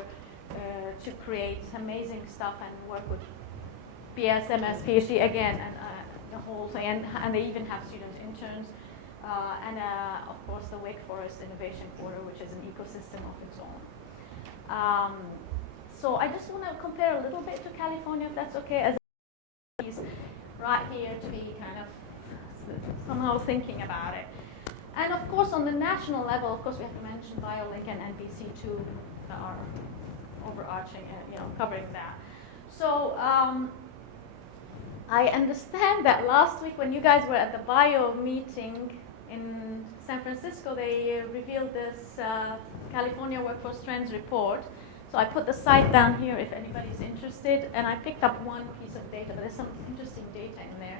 to create amazing stuff and work with BS, MS, PhD again, and the whole thing. And they even have student interns. And of course, the Wake Forest Innovation Quarter, which is an ecosystem of its own. So I just want to compare a little bit to California, if that's okay, as he's right here to be kind of somehow thinking about it. And of course, on the national level, of course, we have to mention BioLink and NBC2 are overarching, covering that. So I understand that last week when you guys were at the bio meeting in San Francisco, they revealed this California Workforce Trends report. So I put the site down here if anybody's interested, and I picked up one piece of data, but there's some interesting data in there.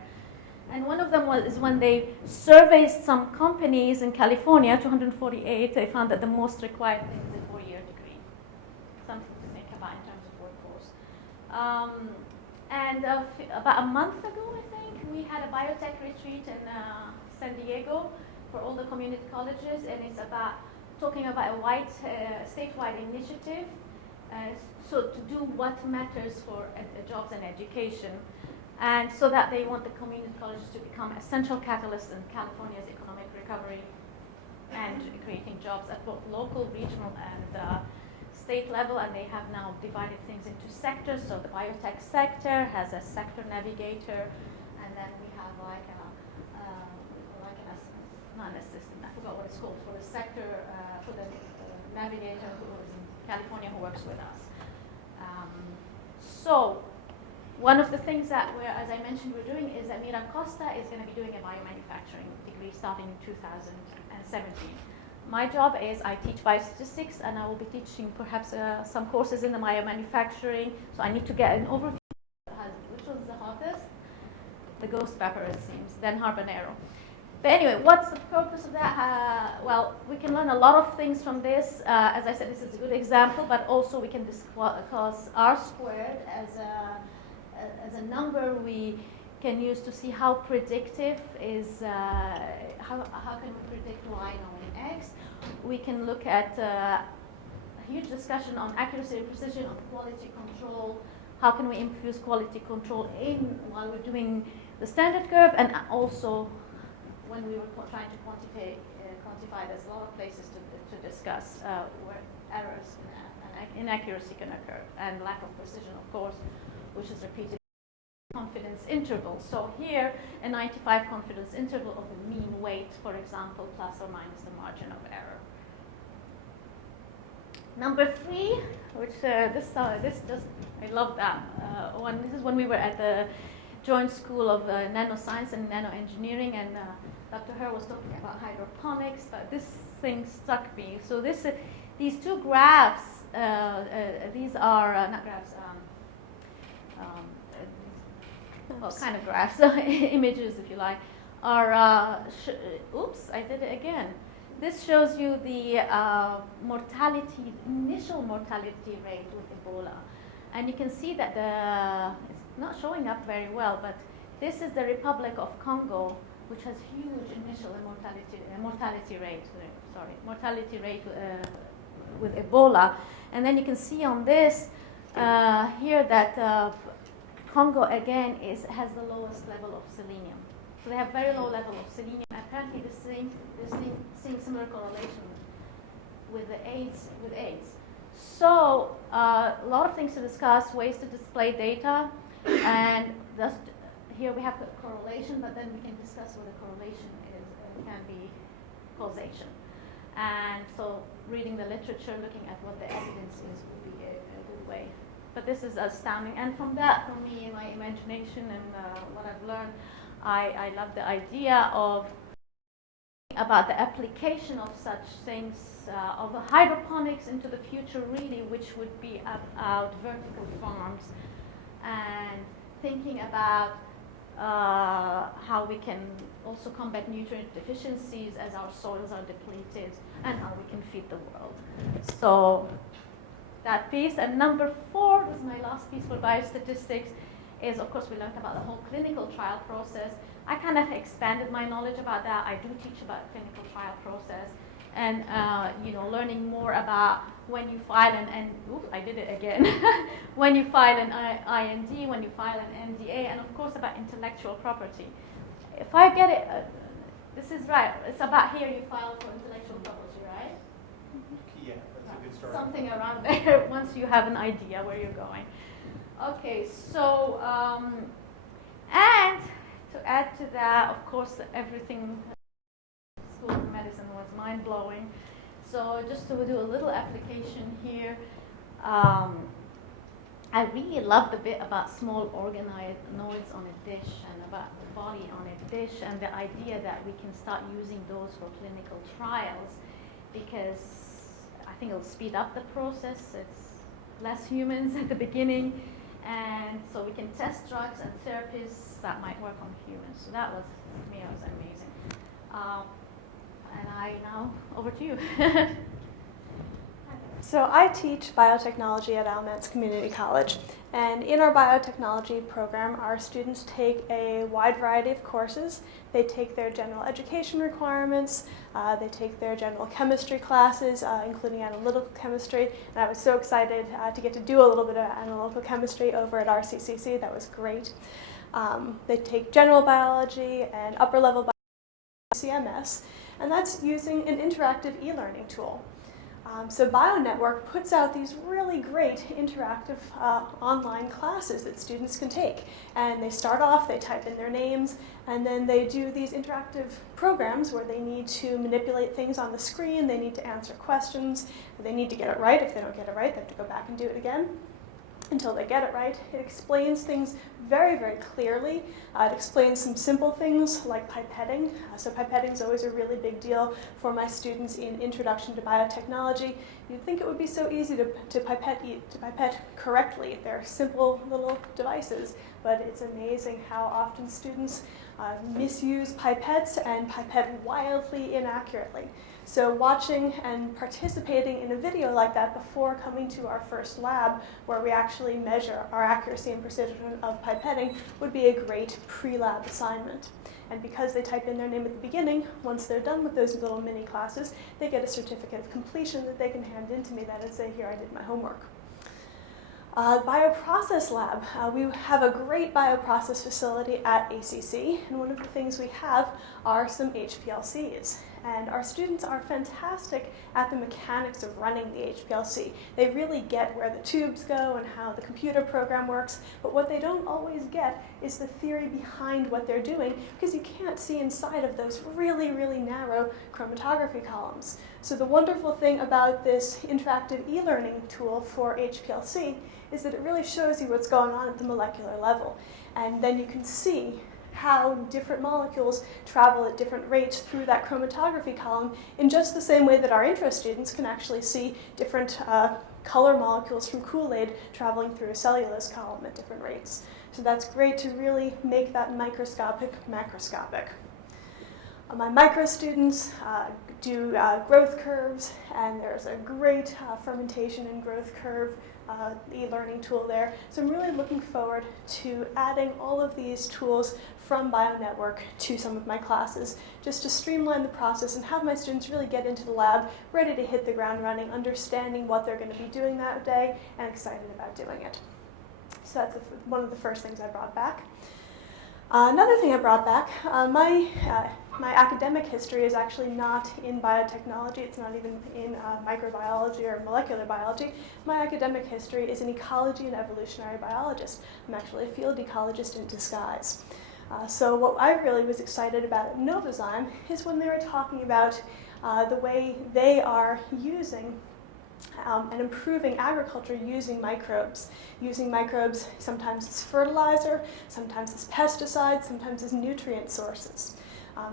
And one of them is when they surveyed some companies in California, 248, they found that the most required thing is a 4-year degree. Something to think about in terms of workforce. And about a month ago, I think, we had a biotech retreat in San Diego for all the community colleges, and it's about talking about a statewide initiative so to do what matters for jobs and education. And so that they want the community colleges to become essential catalysts in California's economic recovery and creating jobs at both local, regional, and state level. And they have now divided things into sectors. So the biotech sector has a sector navigator, and then we have not an assistant, I forgot what it's called, for the sector, for the navigator who is in California who works with us. So one of the things that as I mentioned, we're doing is that Miracosta is going to be doing a biomanufacturing degree starting in 2017. My job is I teach biostatistics, and I will be teaching perhaps some courses in the biomanufacturing. So I need to get an overview. Which one's the hottest? The ghost pepper, it seems, then habanero. But anyway, what's the purpose of that? Well, we can learn a lot of things from this. As I said, this is a good example, but also we can discuss R squared as a number we can use to see how predictive is, how can we predict Y knowing X. We can look at a huge discussion on accuracy and precision of quality control. How can we infuse quality control while we're doing the standard curve, and also when we were trying to quantify, there's a lot of places to discuss where errors and inaccuracy can occur, and lack of precision, of course, which is repeated confidence interval. So here, a 95 confidence interval of the mean weight, for example, plus or minus the margin of error. Number 3, which I love that one. This is when we were at the Joint School of Nanoscience and Nanoengineering, and Dr. Herr was talking about hydroponics, but this thing struck me. So these two graphs, these are not graphs, well, kind of graphs, images if you like, are, oops, I did it again. This shows you the initial mortality rate with Ebola. And you can see that it's not showing up very well, but this is the Republic of Congo, which has huge initial mortality rate with Ebola. And then you can see on this here that Congo again has the lowest level of selenium. So they have very low level of selenium. Apparently, they're seeing similar correlation with AIDS. So a lot of things to discuss, ways to display data, and here we have the correlation, but then we can discuss what the correlation is. It can be causation. And so reading the literature, looking at what the evidence is would be a good way. But this is astounding. And from that, for me, my imagination and what I've learned, I love the idea of about the application of such things, of the hydroponics into the future, really, which would be about vertical farms, and thinking about how we can also combat nutrient deficiencies as our soils are depleted, and how we can feed the world. So that piece. And number 4, this is my last piece for biostatistics, is of course we learned about the whole clinical trial process. I kind of expanded my knowledge about that. I do teach about clinical trial process. and learning more about when you file I did it again. When you file an IND, when you file an NDA, and of course about intellectual property. If I get it, this is right. It's about here you file for intellectual property, right? Yeah, that's a good start. Something around there once you have an idea where you're going. Okay, so, and to add to that, of course, everything School of Medicine was mind-blowing. So just to do a little application here, I really love the bit about small organoids on a dish and about the body on a dish and the idea that we can start using those for clinical trials, because I think it'll speed up the process. It's less humans at the beginning, and so we can test drugs and therapies that might work on humans. So that was, for me, it was amazing. And now, over to you. So I teach biotechnology at Alamance Community College, and in our biotechnology program, our students take a wide variety of courses. They take their general education requirements, they take their general chemistry classes, including analytical chemistry, and I was so excited to get to do a little bit of analytical chemistry over at RCCC. That was great. They take general biology and upper level biology, CMS, and that's using an interactive e-learning tool. So BioNetwork puts out these really great interactive online classes that students can take. And they start off, they type in their names, and then they do these interactive programs where they need to manipulate things on the screen, they need to answer questions, they need to get it right. If they don't get it right, they have to go back and do it again until they get it right. It explains things very, very clearly. It explains some simple things like pipetting. So pipetting is always a really big deal for my students in Introduction to Biotechnology. You'd think it would be so easy to pipette correctly. They're simple little devices, but it's amazing how often students misuse pipettes and pipette wildly inaccurately. So watching and participating in a video like that before coming to our first lab, where we actually measure our accuracy and precision of pipetting, would be a great pre-lab assignment. And because they type in their name at the beginning, once they're done with those little mini classes, they get a certificate of completion that they can hand in to me that is, say, here, I did my homework. Bioprocess lab. We have a great bioprocess facility at ACC, and one of the things we have are some HPLCs. And our students are fantastic at the mechanics of running the HPLC. They really get where the tubes go and how the computer program works, but what they don't always get is the theory behind what they're doing, because you can't see inside of those really, really narrow chromatography columns. So the wonderful thing about this interactive e-learning tool for HPLC is that it really shows you what's going on at the molecular level. And then you can see how different molecules travel at different rates through that chromatography column in just the same way that our intro students can actually see different color molecules from Kool-Aid traveling through a cellulose column at different rates. So that's great to really make that microscopic macroscopic. My micro students do growth curves, and there's a great fermentation and growth curve e-learning tool there. So I'm really looking forward to adding all of these tools from BioNetwork to some of my classes, just to streamline the process and have my students really get into the lab, ready to hit the ground running, understanding what they're going to be doing that day, and excited about doing it. So that's one of the first things I brought back. Another thing I brought back, my academic history is actually not in biotechnology. It's not even in microbiology or molecular biology. My academic history is in ecology and evolutionary biologist. I'm actually a field ecologist in disguise. So what I really was excited about at Novozyme is when they were talking about the way they are using and improving agriculture using microbes. Using microbes sometimes as fertilizer, sometimes as pesticides, sometimes as nutrient sources.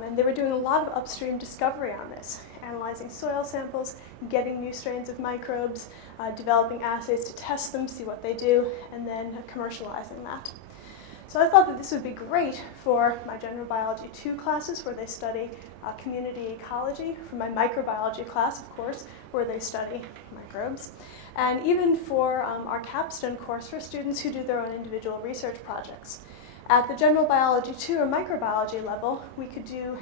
And they were doing a lot of upstream discovery on this, analyzing soil samples, getting new strains of microbes, developing assays to test them, see what they do, and then commercializing that. So I thought that this would be great for my General Biology 2 classes, where they study community ecology, for my microbiology class, of course, where they study microbes, and even for our capstone course for students who do their own individual research projects. At the general biology 2 or microbiology level, we could do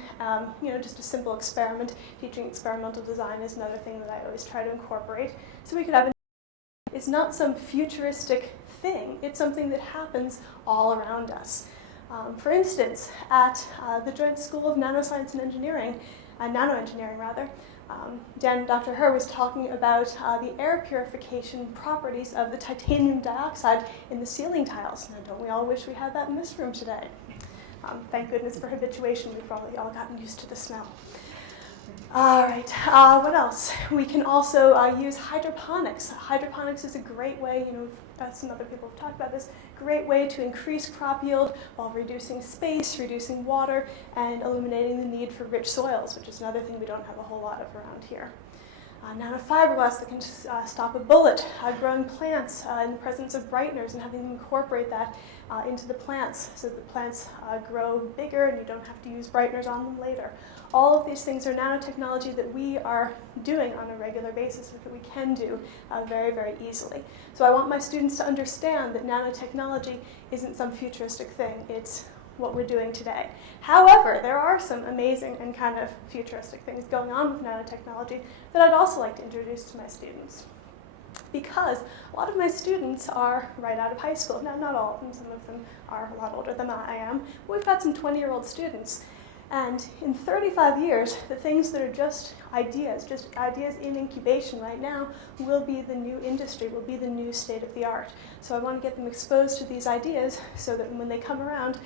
just a simple experiment. Teaching experimental design is another thing that I always try to incorporate. So we could have it's not some futuristic thing. It's something that happens all around us. For instance, at the Joint School of Nanoscience and Engineering, Nanoengineering rather, Dr. Herr was talking about the air purification properties of the titanium dioxide in the ceiling tiles. Now, don't we all wish we had that in this room today? Thank goodness for habituation. We've probably all gotten used to the smell. All right, what else? We can also use hydroponics. Hydroponics is a great way, some other people have talked about this, great way to increase crop yield while reducing space, reducing water, and eliminating the need for rich soils, which is another thing we don't have a whole lot of around here. Nanofiberglass that can stop a bullet, growing plants in the presence of brighteners and having them incorporate that into the plants so that the plants grow bigger and you don't have to use brighteners on them later. All of these things are nanotechnology that we are doing on a regular basis, that we can do very, very easily. So I want my students to understand that nanotechnology isn't some futuristic thing. It's what we're doing today. However, there are some amazing and kind of futuristic things going on with nanotechnology that I'd also like to introduce to my students. Because a lot of my students are right out of high school. Now, not all of them. Some of them are a lot older than I am. We've got some 20-year-old students. And in 35 years, the things that are just ideas in incubation right now, will be the new industry, will be the new state of the art. So I want to get them exposed to these ideas so that when they come around,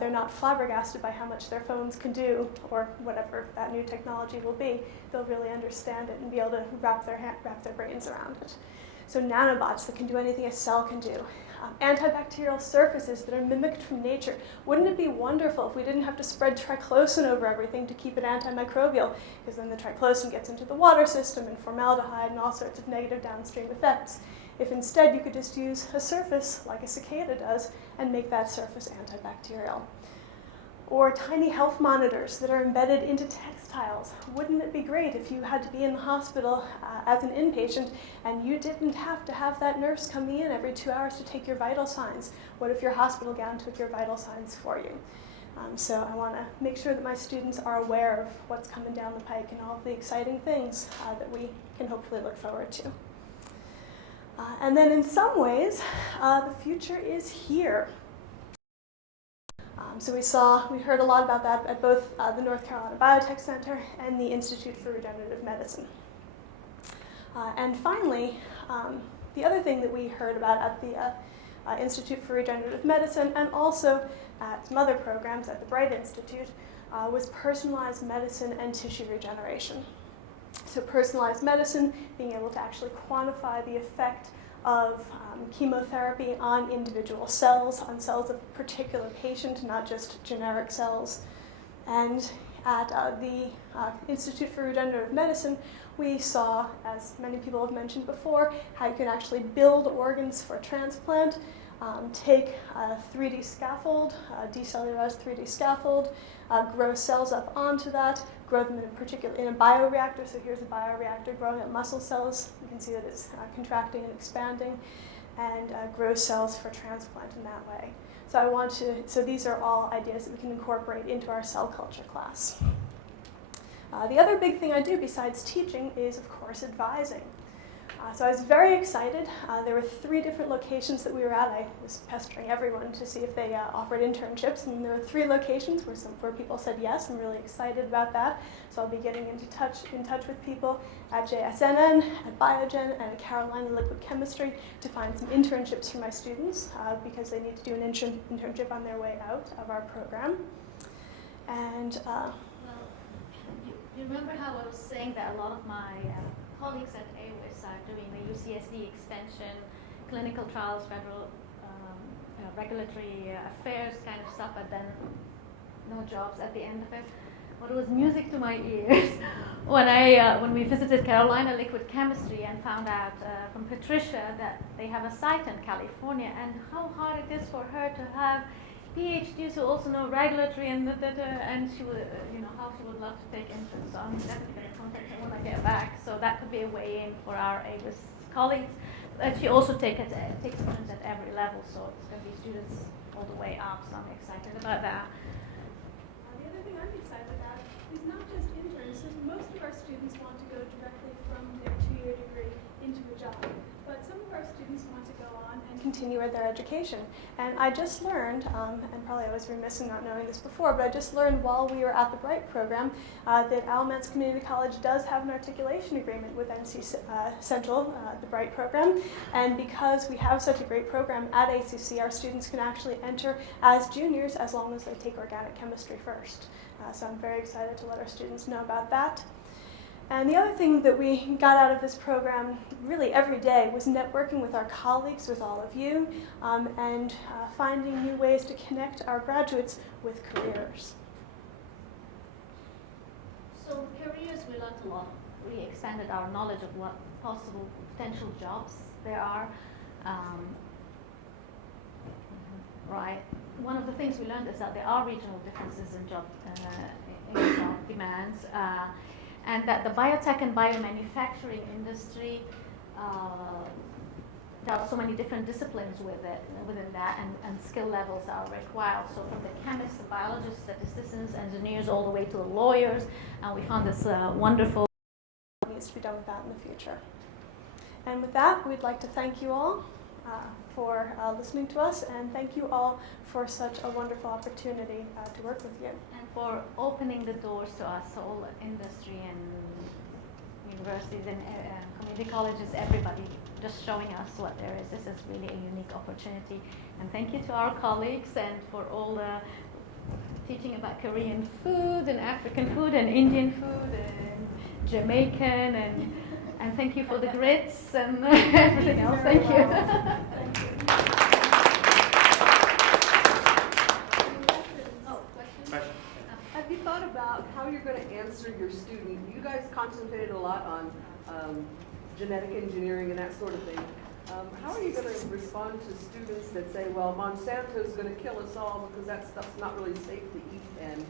they're not flabbergasted by how much their phones can do, or whatever that new technology will be. They'll really understand it and be able to wrap their brains around it. So nanobots that can do anything a cell can do. Antibacterial surfaces that are mimicked from nature. Wouldn't it be wonderful if we didn't have to spread triclosan over everything to keep it antimicrobial? Because then the triclosan gets into the water system and formaldehyde and all sorts of negative downstream effects. If instead you could just use a surface like a cicada does and make that surface antibacterial. Or tiny health monitors that are embedded into textiles. Wouldn't it be great if you had to be in the hospital as an inpatient and you didn't have to have that nurse coming in every 2 hours to take your vital signs? What if your hospital gown took your vital signs for you? So I want to make sure that my students are aware of what's coming down the pike and all of the exciting things that we can hopefully look forward to. And then in some ways, the future is here. So we heard a lot about that at both the North Carolina Biotech Center and the Institute for Regenerative Medicine. And finally, the other thing that we heard about at the Institute for Regenerative Medicine and also at some other programs at the Bright Institute was personalized medicine and tissue regeneration. So personalized medicine, being able to actually quantify the effect of chemotherapy on individual cells, on cells of a particular patient, not just generic cells. And at the Institute for Regenerative Medicine, we saw, as many people have mentioned before, how you can actually build organs for transplant, take a 3D scaffold, a decellularized 3D scaffold, grow cells up onto that, grow them in a bioreactor. So here's a bioreactor growing up muscle cells. You can see that it's contracting and expanding, and grow cells for transplant in that way. So these are all ideas that we can incorporate into our cell culture class. The other big thing I do besides teaching is, of course, advising. So I was very excited. There were 3 different locations that we were at. I was pestering everyone to see if they offered internships, and there were 3 locations where people said yes. I'm really excited about that. So I'll be getting in touch with people at JSNN, at Biogen, and at Carolina Liquid Chemistry to find some internships for my students because they need to do an internship on their way out of our program. And you remember how I was saying that a lot of my colleagues at AWIS are doing the UCSD extension, clinical trials, federal regulatory affairs kind of stuff, but then no jobs at the end of it. Well, it was music to my ears when we visited Carolina Liquid Chemistry and found out from Patricia that they have a site in California and how hard it is for her to have PhDs who also know regulatory and she would, how she would love to take interest. So I'm definitely going to contact her when I get back. So that could be a way in for our AWIS colleagues. and she also takes students at every level, so it's going to be students all the way up, so I'm excited about that. The other thing I'm excited about is not just interns. So most of our students want to go directly from their 2-year degree into a job, but some of our students want to go on and continue with their education. And I just learned, and probably I was remiss in not knowing this before, but I just learned while we were at the BRIGHT program that Alamance Community College does have an articulation agreement with NC Central, the BRIGHT program. And because we have such a great program at ACC, our students can actually enter as juniors as long as they take organic chemistry first. So I'm very excited to let our students know about that. And the other thing that we got out of this program really every day was networking with our colleagues, with all of you, and finding new ways to connect our graduates with careers. So careers, we learned a lot. We expanded our knowledge of what possible potential jobs there are. Right. One of the things we learned is that there are regional differences in job demands. And that the biotech and biomanufacturing industry, there are so many different disciplines within that, and skill levels are required. So from the chemists, the biologists, statisticians, engineers, all the way to the lawyers, and we found this wonderful needs to be done with that in the future. And with that, we'd like to thank you all for listening to us, and thank you all for such a wonderful opportunity to work with you. and for opening the doors to us, whole industry and universities and community colleges, everybody, just showing us what there is. This is really a unique opportunity. And thank you to our colleagues and for all the teaching about Korean food and African food and Indian food and Jamaican and thank you for the grits and everything else. Thank you. Thank you. Have you thought about how you're going to answer your student? You guys concentrated a lot on genetic engineering and that sort of thing. How are you going to respond to students that say, well, Monsanto is going to kill us all because that stuff's not really safe to eat, and,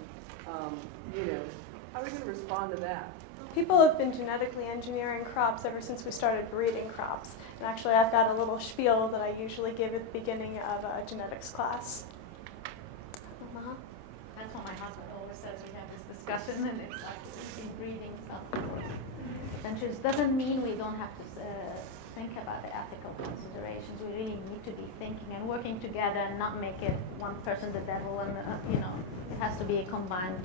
how are you going to respond to that? People have been genetically engineering crops ever since we started breeding crops. And actually, I've got a little spiel that I usually give at the beginning of a genetics class. That's what my husband always says. We have this discussion, and it's like breeding stuff. It doesn't mean we don't have to think about the ethical considerations. We really need to be thinking and working together, and not make it one person the devil. And it has to be a combined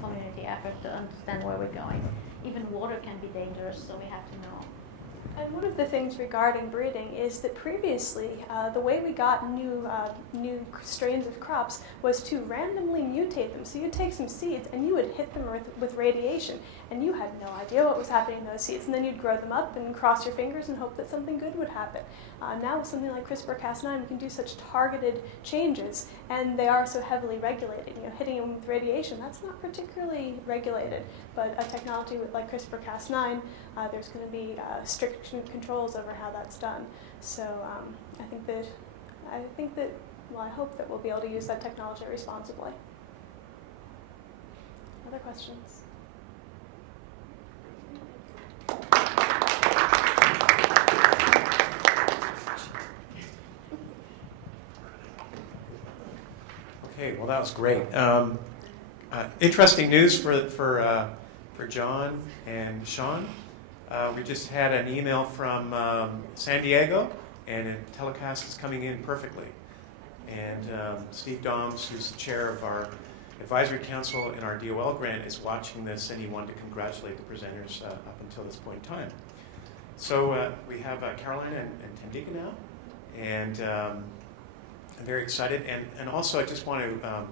community effort to understand where we're going. Even water can be dangerous, so we have to know. And one of the things regarding breeding is that previously, the way we got new strains of crops was to randomly mutate them. So you'd take some seeds and you would hit them with radiation, and you had no idea what was happening in those seeds. And then you'd grow them up and cross your fingers and hope that something good would happen. Now with something like CRISPR-Cas9, we can do such targeted changes, and they are so heavily regulated. Hitting them with radiation, that's not particularly regulated. But a technology like CRISPR-Cas9, there's going to be strict controls over how that's done. So I hope that we'll be able to use that technology responsibly. Other questions? Okay, well, that was great. Interesting news for John and Sean. We just had an email from San Diego, and a telecast is coming in perfectly. And Steve Doms, who's the chair of our advisory council in our DOL grant, is watching this, and he wanted to congratulate the presenters up until this point in time. So we have Carolina and Tandika now, and I'm very excited. And also, I just want to,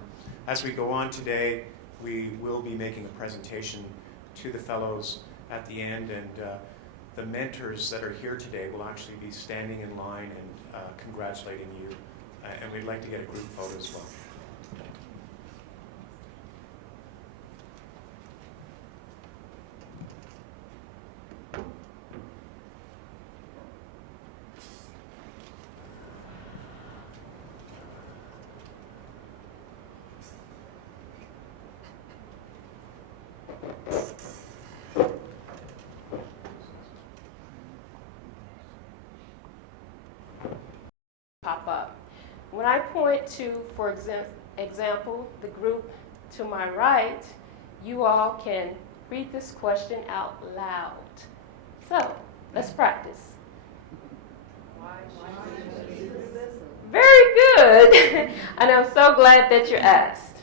as we go on today, we will be making a presentation to the fellows at the end, and the mentors that are here today will actually be standing in line and congratulating you, and we'd like to get a group photo as well. pop up. When I point to, for example, the group to my right, you all can read this question out loud. So, let's practice. Very good. And I'm so glad that you asked.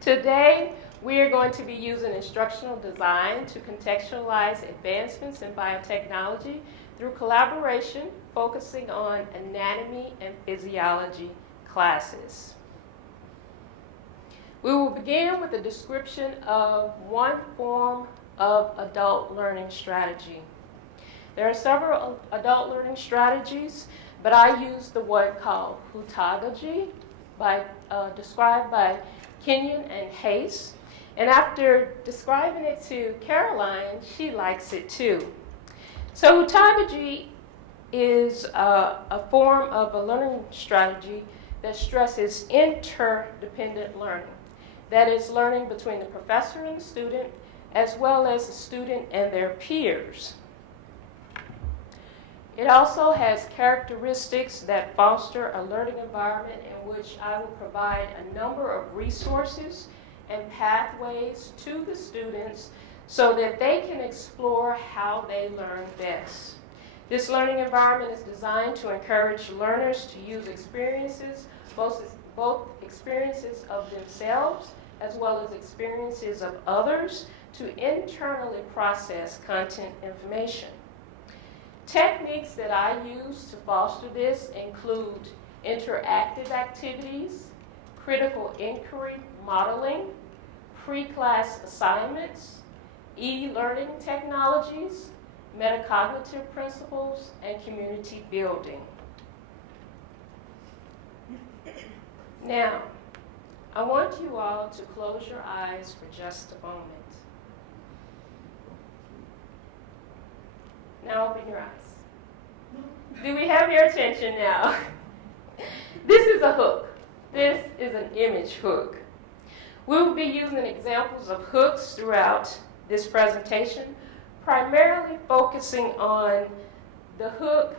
Today, we are going to be using instructional design to contextualize advancements in biotechnology through collaboration, focusing on anatomy and physiology classes. We will begin with a description of one form of adult learning strategy. There are several adult learning strategies, but I use the one called hutagogy, described by Kenyon and Hayes. And after describing it to Caroline, she likes it too. So hutagogy is a form of a learning strategy that stresses interdependent learning. That is, learning between the professor and the student, as well as the student and their peers. It also has characteristics that foster a learning environment in which I will provide a number of resources and pathways to the students so that they can explore how they learn best. This learning environment is designed to encourage learners to use experiences, both experiences of themselves as well as experiences of others, to internally process content information. Techniques that I use to foster this include interactive activities, critical inquiry modeling, pre-class assignments, e-learning technologies, metacognitive principles, and community building. Now, I want you all to close your eyes for just a moment. Now open your eyes. Do we have your attention now? This is a hook. This is an image hook. We will be using examples of hooks throughout this presentation, primarily focusing on the hook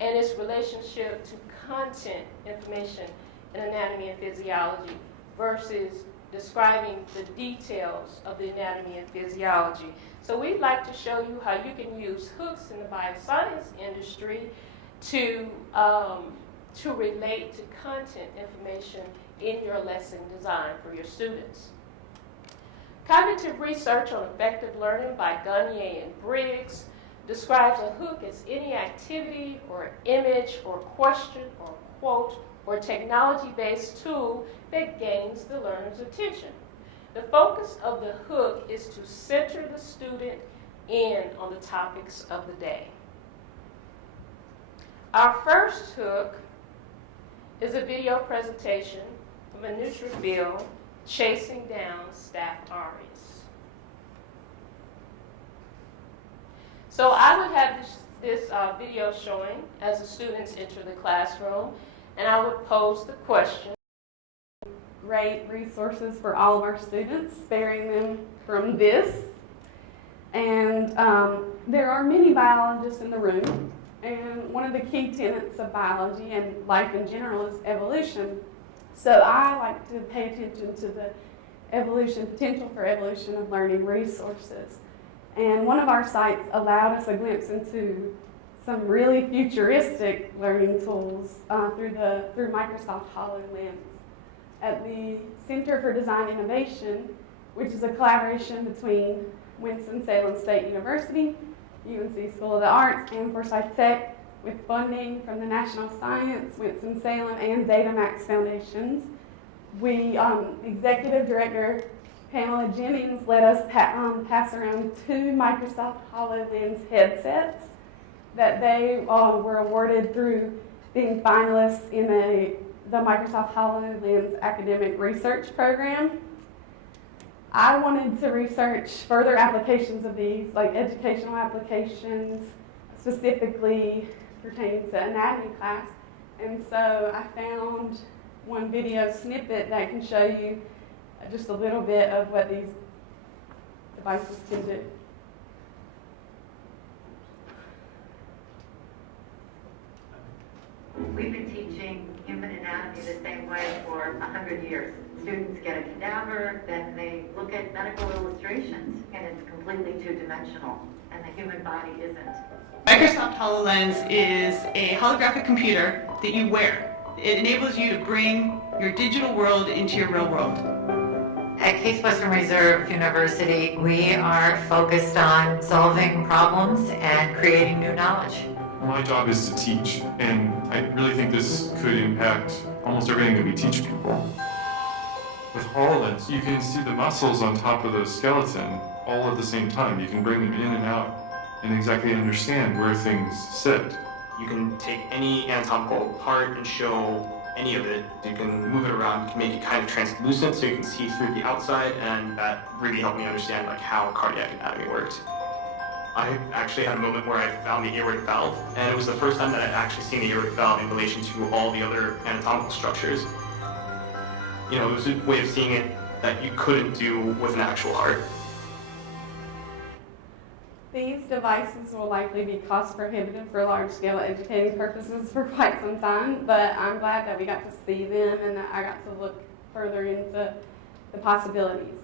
and its relationship to content information in anatomy and physiology versus describing the details of the anatomy and physiology. So we'd like to show you how you can use hooks in the bioscience industry to relate to content information in your lesson design for your students. Cognitive research on effective learning by Gagne and Briggs describes a hook as any activity or image or question or quote or technology-based tool that gains the learner's attention. The focus of the hook is to center the student in on the topics of the day. Our first hook is a video presentation of a neutrophil chasing down Staph aureus. So I would have this video showing as the students enter the classroom, and I would pose the question. Great resources for all of our students, sparing them from this. And there are many biologists in the room, and one of the key tenets of biology and life in general is evolution. So I like to pay attention to the potential for evolution of learning resources. And one of our sites allowed us a glimpse into some really futuristic learning tools through Microsoft HoloLens. At the Center for Design Innovation, which is a collaboration between Winston-Salem State University, UNC School of the Arts, and Forsyth Tech, with funding from the National Science, Winston-Salem, and DataMax Foundations. We, Executive Director Pamela Jennings, let us pass around 2 Microsoft HoloLens headsets that they were awarded through being finalists in the Microsoft HoloLens Academic Research Program. I wanted to research further applications of these, like educational applications, specifically pertaining to anatomy class. And so I found one video snippet that can show you just a little bit of what these devices can do. We've been teaching human anatomy the same way for 100 years. Students get a cadaver, then they look at medical illustrations, and it's completely two-dimensional, and the human body isn't. Microsoft HoloLens is a holographic computer that you wear. It enables you to bring your digital world into your real world. At Case Western Reserve University, we are focused on solving problems and creating new knowledge. My job is to teach, and I really think this could impact almost everything that we teach people. With HoloLens, you can see the muscles on top of the skeleton all at the same time. You can bring them in and out and exactly understand where things sit. You can take any anatomical part and show any of it. You can move it around, you can make it kind of translucent so you can see through the outside, and that really helped me understand like how cardiac anatomy worked. I actually had a moment where I found the aortic valve, and it was the first time that I'd actually seen the aortic valve in relation to all the other anatomical structures. You know, it was a way of seeing it that you couldn't do with an actual heart. These devices will likely be cost prohibitive for large-scale educating purposes for quite some time, but I'm glad that we got to see them and that I got to look further into the possibilities.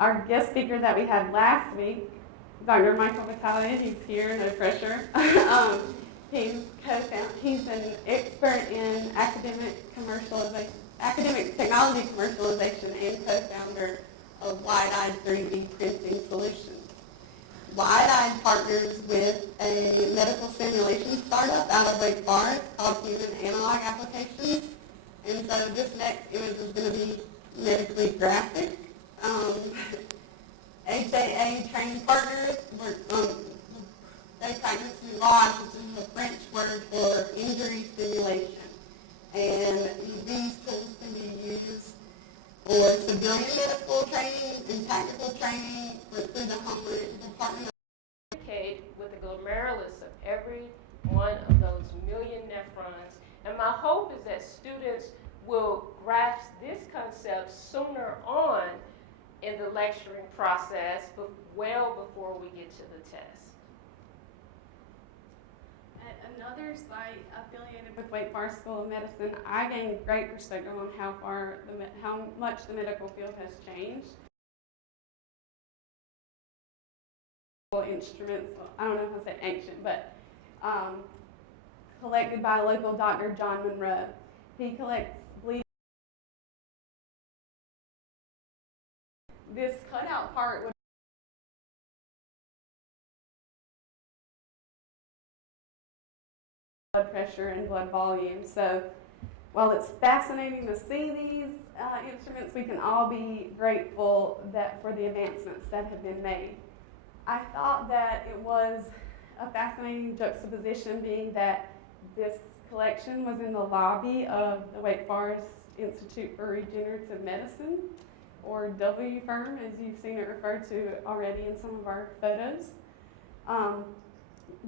Our guest speaker that we had last week, Dr. Michael Battaglia, he's here, no pressure. He's an expert in academic technology commercialization and co-founder of Wide-Eyed 3D printing solutions. Wide-Eyed partners with a medical simulation startup out of Wake Forest called Human Analog Applications. And so this next image is going to be medically graphic. HAA trained partners they practice lodge, which is the French word for injury simulation. And these tools can be used for civilian medical training and tactical training through the Homeland Department. With the glomerulus of every one of those million nephrons. And my hope is that students will grasp this concept sooner on in the lecturing process, but well before we get to the test. At another site affiliated with Wake Forest School of Medicine, I gained great perspective on how much the medical field has changed. Instruments, I don't know if I said ancient, but collected by a local doctor, John Monroe. He collects bleeding. This cutout part would blood pressure and blood volume. So while it's fascinating to see these instruments, we can all be grateful for the advancements that have been made. I thought that it was a fascinating juxtaposition, being that this collection was in the lobby of the Wake Forest Institute for Regenerative Medicine, or WFIRM, as you've seen it referred to already in some of our photos.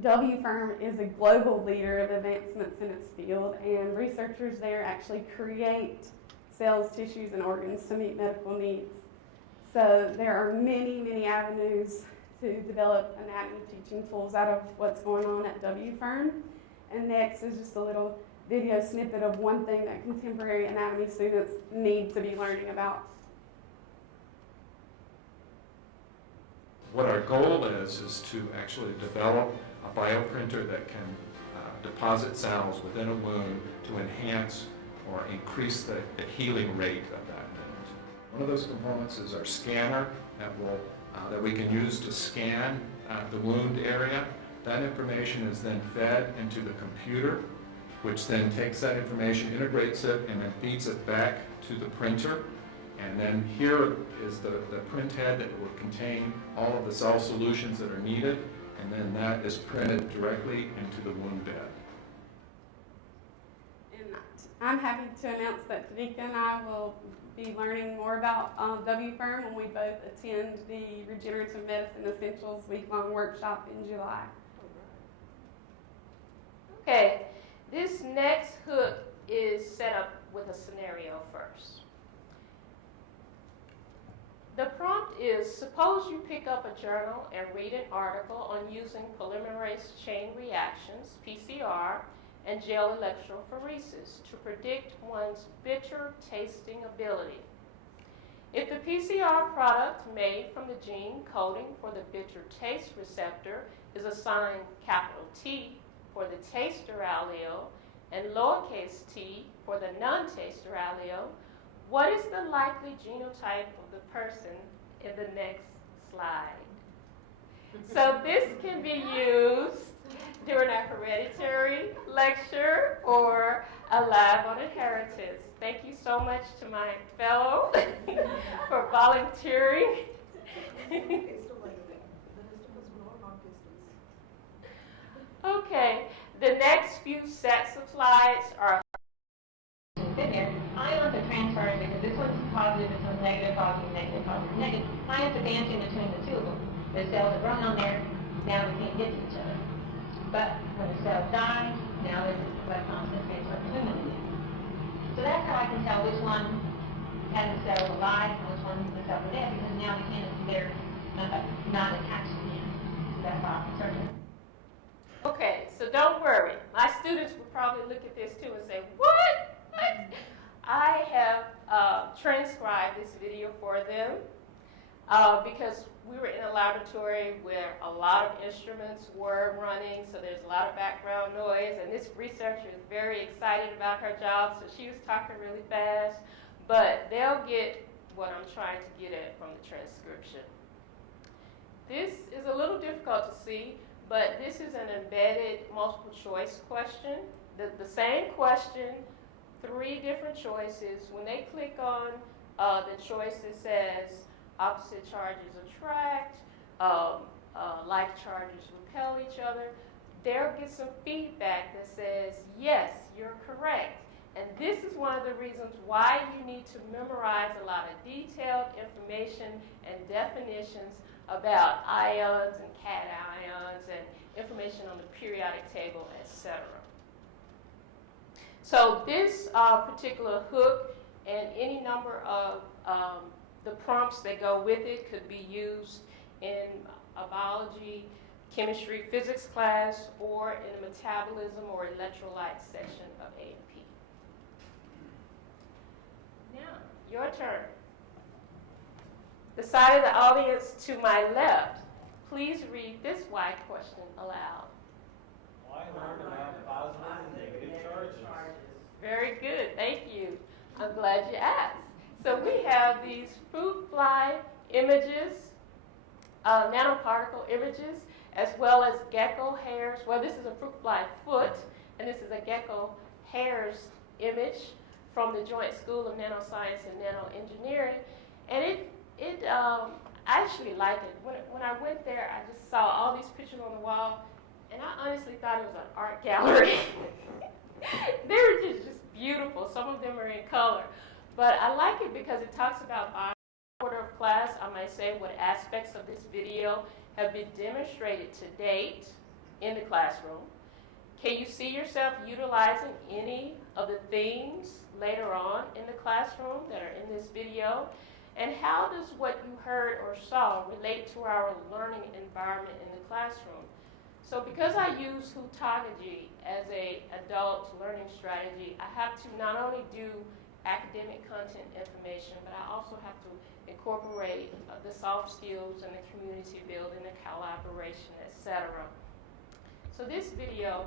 WFIRM is a global leader of advancements in its field, and researchers there actually create cells, tissues, and organs to meet medical needs. So there are many, many avenues to develop anatomy teaching tools out of what's going on at WFIRM. And next is just a little video snippet of one thing that contemporary anatomy students need to be learning about. What our goal is to actually develop a bioprinter that can deposit cells within a wound to enhance or increase the healing rate of that wound. One of those components is our scanner that we can use to scan the wound area. That information is then fed into the computer, which then takes that information, integrates it, and then feeds it back to the printer. And then here is the print head that will contain all of the cell solutions that are needed, and then that is printed directly into the wound bed. And I'm happy to announce that Tanika and I will be learning more about WFIRM when we both attend the Regenerative Medicine Essentials week-long workshop in July. Okay, this next hook is set up with a scenario first. The prompt is suppose you pick up a journal and read an article on using polymerase chain reactions, PCR, and gel electrophoresis to predict one's bitter tasting ability. If the PCR product made from the gene coding for the bitter taste receptor is assigned capital T for the taster allele and lowercase t for the non-taster allele, what is the likely genotype of the person in the next slide? So this can be used during a hereditary lecture or a lab on inheritance. Thank you so much to my fellow for volunteering. Okay, the next few sets of slides are Ions are transferring because this one's positive, this one's negative, positive, negative, positive, negative. Ions are dancing between the two of them. The cells are growing on there, now they can't get to each other. But when the cell dies, now there's electrons that transfer between them again. So that's how I can tell which one has the cells alive and which one the cells are dead, because now they're not attached again. That's how I'm certain. Okay, so don't worry. My students will probably look at this too and say, what? I have transcribed this video for them because we were in a laboratory where a lot of instruments were running, so there's a lot of background noise, and this researcher is very excited about her job, so she was talking really fast, but they'll get what I'm trying to get at from the transcription. This is a little difficult to see, but this is an embedded multiple choice question. The same question, 3 different choices. When they click on the choice that says opposite charges attract, like charges repel each other, they'll get some feedback that says, yes, you're correct. And this is one of the reasons why you need to memorize a lot of detailed information and definitions about ions and cations and information on the periodic table, etc. So this particular hook and any number of the prompts that go with it could be used in a biology, chemistry, physics class, or in a metabolism or electrolyte section of A&P. Now, your turn. The side of the audience to my left, please read this why question aloud. Why learn about positive and negative charges? Very good, thank you. I'm glad you asked. So we have these fruit fly images, nanoparticle images, as well as gecko hairs. Well, this is a fruit fly foot, and this is a gecko hairs image from the Joint School of Nanoscience and Nanoengineering. And I actually like it. When I went there, I just saw all these pictures on the wall, and I honestly thought it was an art gallery. They were just beautiful. Some of them are in color. But I like it because it talks about order of class. I might say what aspects of this video have been demonstrated to date in the classroom. Can you see yourself utilizing any of the things later on in the classroom that are in this video? And how does what you heard or saw relate to our learning environment in the classroom? So because I use Houtagogy as an adult learning strategy, I have to not only do academic content information, but I also have to incorporate the soft skills and the community building, the collaboration, etc. So this video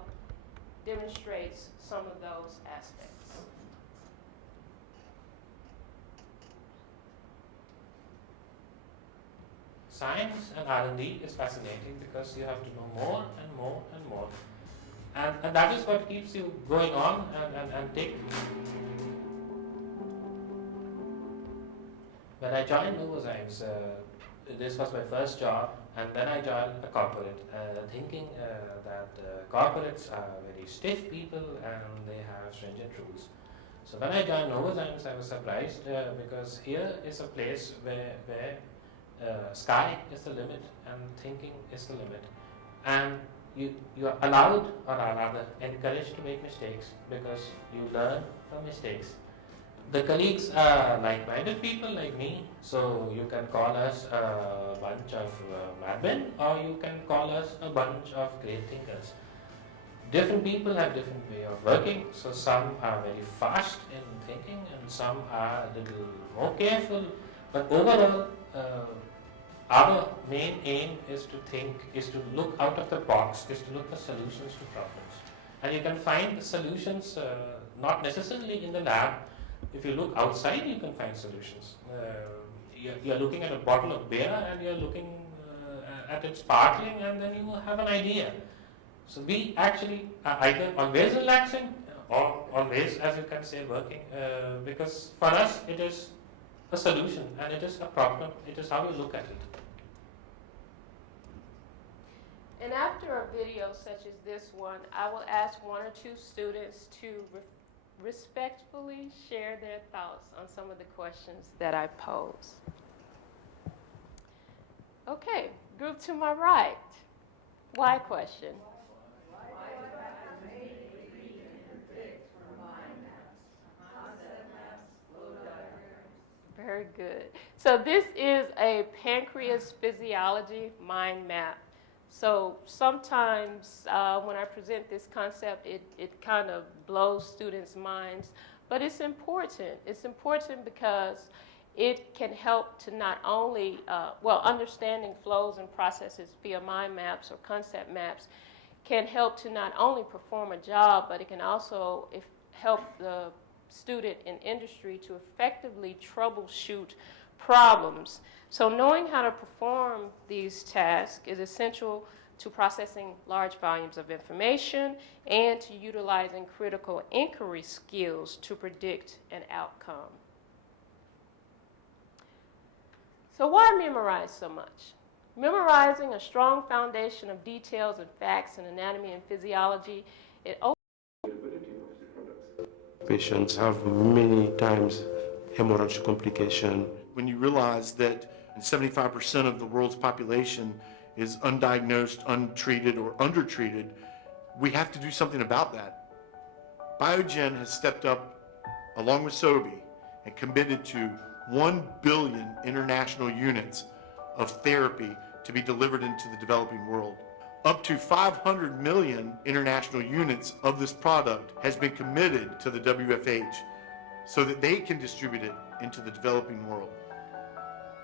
demonstrates some of those aspects. Science and R&D is fascinating because you have to know more and more and more. And that is what keeps you going on and taking. When I joined Novozymes, this was my first job, and then I joined a corporate, thinking that corporates are very stiff people and they have stringent rules. So when I joined Novozymes, I was surprised because here is a place where sky is the limit and thinking is the limit. And you are allowed, or are rather encouraged to make mistakes because you learn from mistakes. The colleagues are like-minded people like me, so you can call us a bunch of madmen, or you can call us a bunch of great thinkers. Different people have different way of working, so some are very fast in thinking and some are a little more careful, but overall our main aim is to look out of the box, is to look for solutions to problems. And you can find the solutions not necessarily in the lab. If you look outside, you can find solutions. You're looking at a bottle of beer and you're looking at it sparkling, and then you have an idea. So we actually are either always relaxing or always, as you can say, working, because for us it is a solution and it is a problem. It is how you look at it. And after a video such as this one, I will ask one or two students to respectfully share their thoughts on some of the questions that I pose. Okay, group to my right. Why question? Very good. So this is a pancreas physiology mind map. So sometimes when I present this concept, it kind of blows students' minds, but it's important. It's important because it can help to not only, understanding flows and processes via mind maps or concept maps can help to not only perform a job, but it can also help the student in industry to effectively troubleshoot problems. So knowing how to perform these tasks is essential to processing large volumes of information and to utilizing critical inquiry skills to predict an outcome. So why memorize so much? Memorizing a strong foundation of details and facts in anatomy and physiology, it patients have many times hemorrhage complication. When you realize that 75% of the world's population is undiagnosed, untreated, or undertreated, we have to do something about that. Biogen has stepped up, along with SOBI, and committed to 1 billion international units of therapy to be delivered into the developing world. Up to 500 million international units of this product has been committed to the WFH so that they can distribute it into the developing world.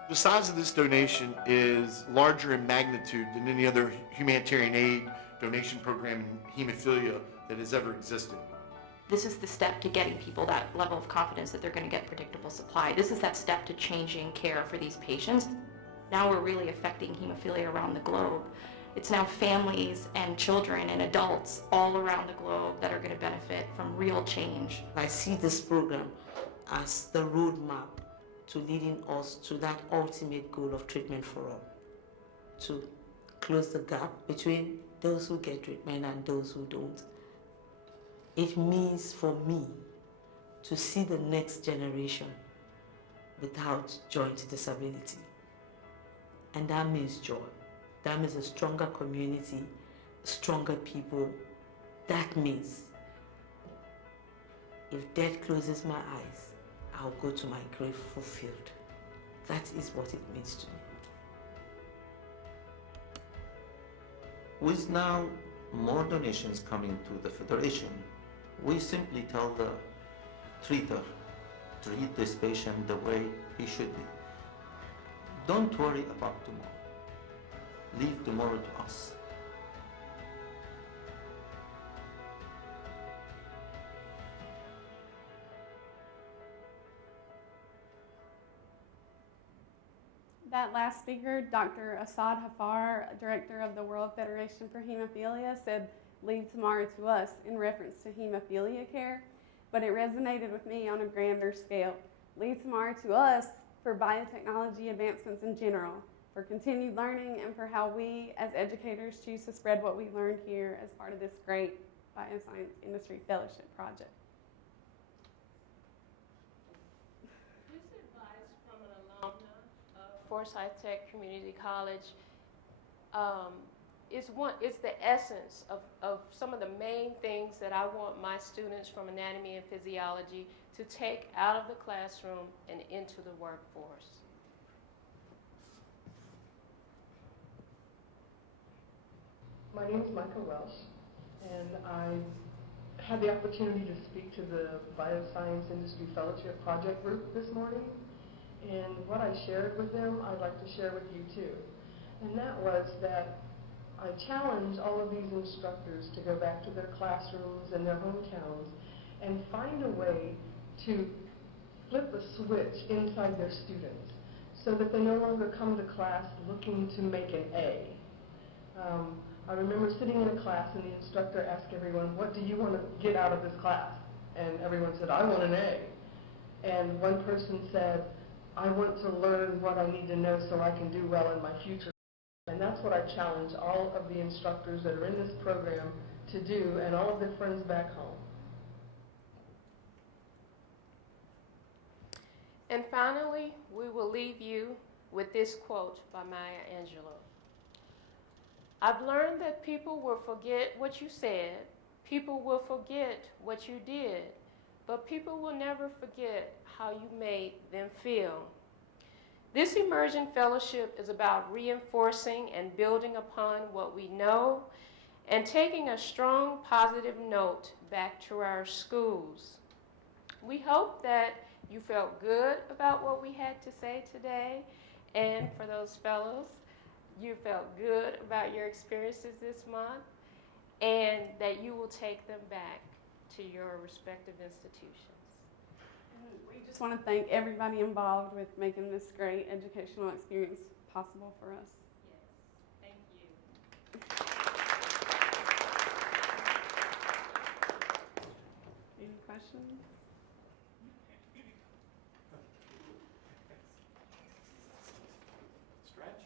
The size of this donation is larger in magnitude than any other humanitarian aid donation program in hemophilia that has ever existed. This is the step to getting people that level of confidence that they're going to get predictable supply. This is that step to changing care for these patients. Now we're really affecting hemophilia around the globe. It's now families and children and adults all around the globe that are going to benefit from real change. I see this program as the roadmap to leading us to that ultimate goal of treatment for all, to close the gap between those who get treatment and those who don't. It means for me to see the next generation without joint disability. And that means joy. That means a stronger community, stronger people. That means if death closes my eyes, I'll go to my grave fulfilled. That is what it means to me. With now more donations coming to the Federation, we simply tell the treater, treat this patient the way he should be. Don't worry about tomorrow. Leave tomorrow to us. That last speaker, Dr. Asad Hafar, director of the World Federation for Hemophilia, said, "Leave tomorrow to us," in reference to hemophilia care, but it resonated with me on a grander scale. Leave tomorrow to us for biotechnology advancements in general, for continued learning, and for how we as educators choose to spread what we learned here as part of this great bioscience industry fellowship project. This advice from an alumna of Forsyth Tech Community College is the essence of some of the main things that I want my students from anatomy and physiology to take out of the classroom and into the workforce. My name is Michael Welsh, and I had the opportunity to speak to the Bioscience Industry Fellowship Project Group this morning, and what I shared with them, I'd like to share with you too. And that was that I challenge all of these instructors to go back to their classrooms and their hometowns and find a way to flip a switch inside their students so that they no longer come to class looking to make an A. I remember sitting in a class and the instructor asked everyone, what do you want to get out of this class? And everyone said, I want an A. And one person said, I want to learn what I need to know so I can do well in my future. And that's what I challenge all of the instructors that are in this program to do, and all of their friends back home. And finally, we will leave you with this quote by Maya Angelou. I've learned that people will forget what you said, people will forget what you did, but people will never forget how you made them feel. This immersion fellowship is about reinforcing and building upon what we know and taking a strong positive note back to our schools. We hope that you felt good about what we had to say today, and for those fellows, you felt good about your experiences this month, and that you will take them back to your respective institutions. We just want to thank everybody involved with making this great educational experience possible for us. Yes, thank you. Any questions? Stretch.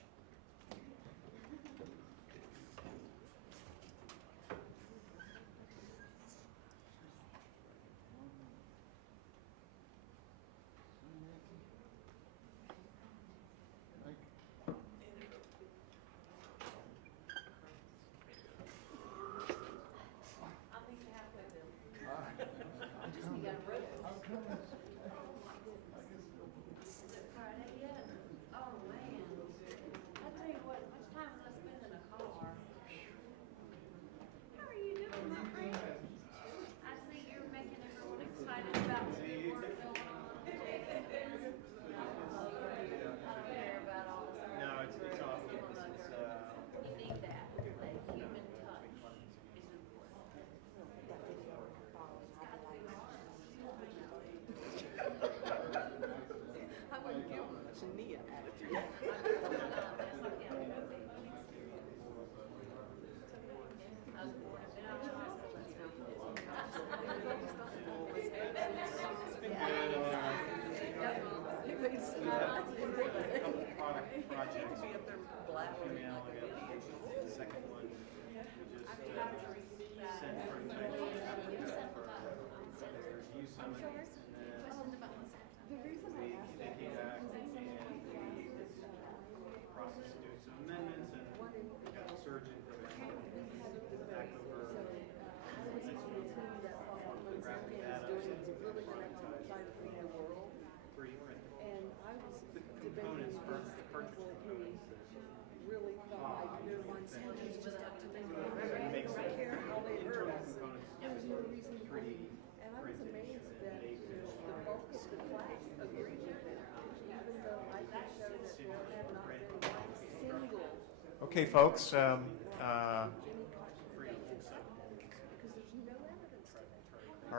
Okay, folks, our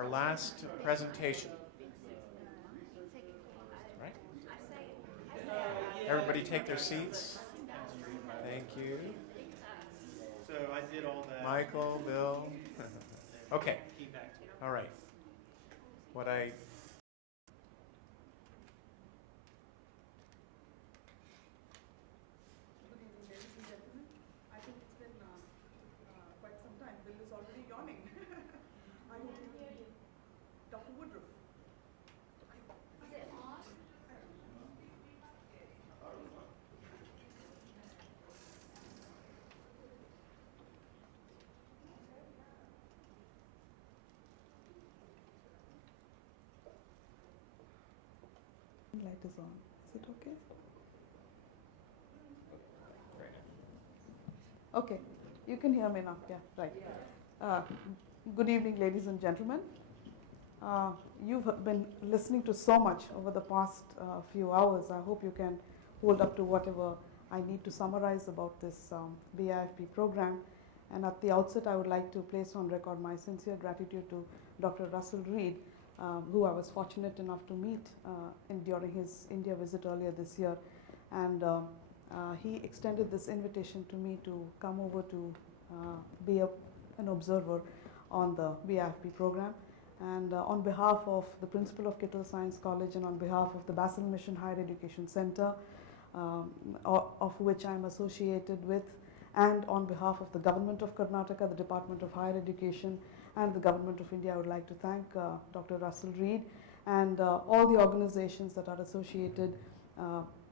last presentation. Right? Everybody take their seats. Thank you. So I did all that. Michael, Bill. Okay. All right. What I light is on. Is it okay? Okay, you can hear me now. Yeah, right. Good evening, ladies and gentlemen. You've been listening to so much over the past few hours. I hope you can hold up to whatever I need to summarize about this BIFP program. And at the outset, I would like to place on record my sincere gratitude to Dr. Russell Reed, who I was fortunate enough to meet during his India visit earlier this year. And he extended this invitation to me to come over to be an observer on the BIFP program. And on behalf of the principal of Kittle Science College and on behalf of the Basil Mission Higher Education Center, of which I am associated with, and on behalf of the Government of Karnataka, the Department of Higher Education, and the Government of India, I would like to thank Dr. Russell Reed and all the organizations that are associated,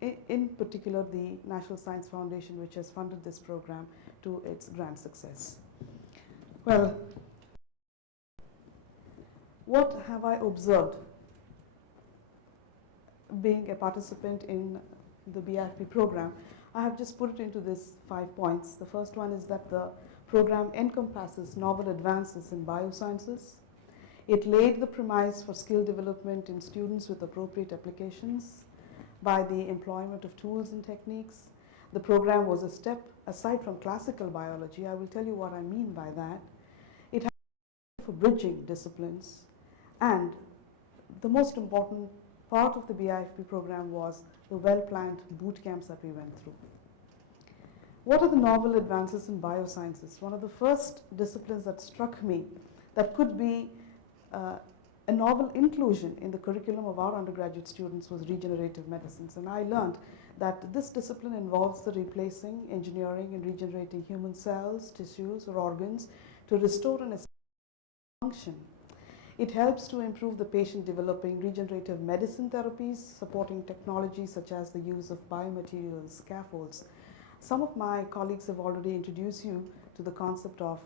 in particular the National Science Foundation, which has funded this program to its grand success. Well, what have I observed being a participant in the BIFP program? I have just put it into these 5 points. The first one is that the program encompasses novel advances in biosciences. It laid the premise for skill development in students with appropriate applications by the employment of tools and techniques. The program was a step aside from classical biology. I will tell you what I mean by that. It had for bridging disciplines, and the most important part of the BIFP program was the well-planned boot camps that we went through. What are the novel advances in biosciences? One of the first disciplines that struck me that could be a novel inclusion in the curriculum of our undergraduate students was regenerative medicines. And I learned that this discipline involves the replacing, engineering, and regenerating human cells, tissues, or organs to restore and function. It helps to improve the patient developing regenerative medicine therapies, supporting technologies such as the use of biomaterials, scaffolds. Some of my colleagues have already introduced you to the concept of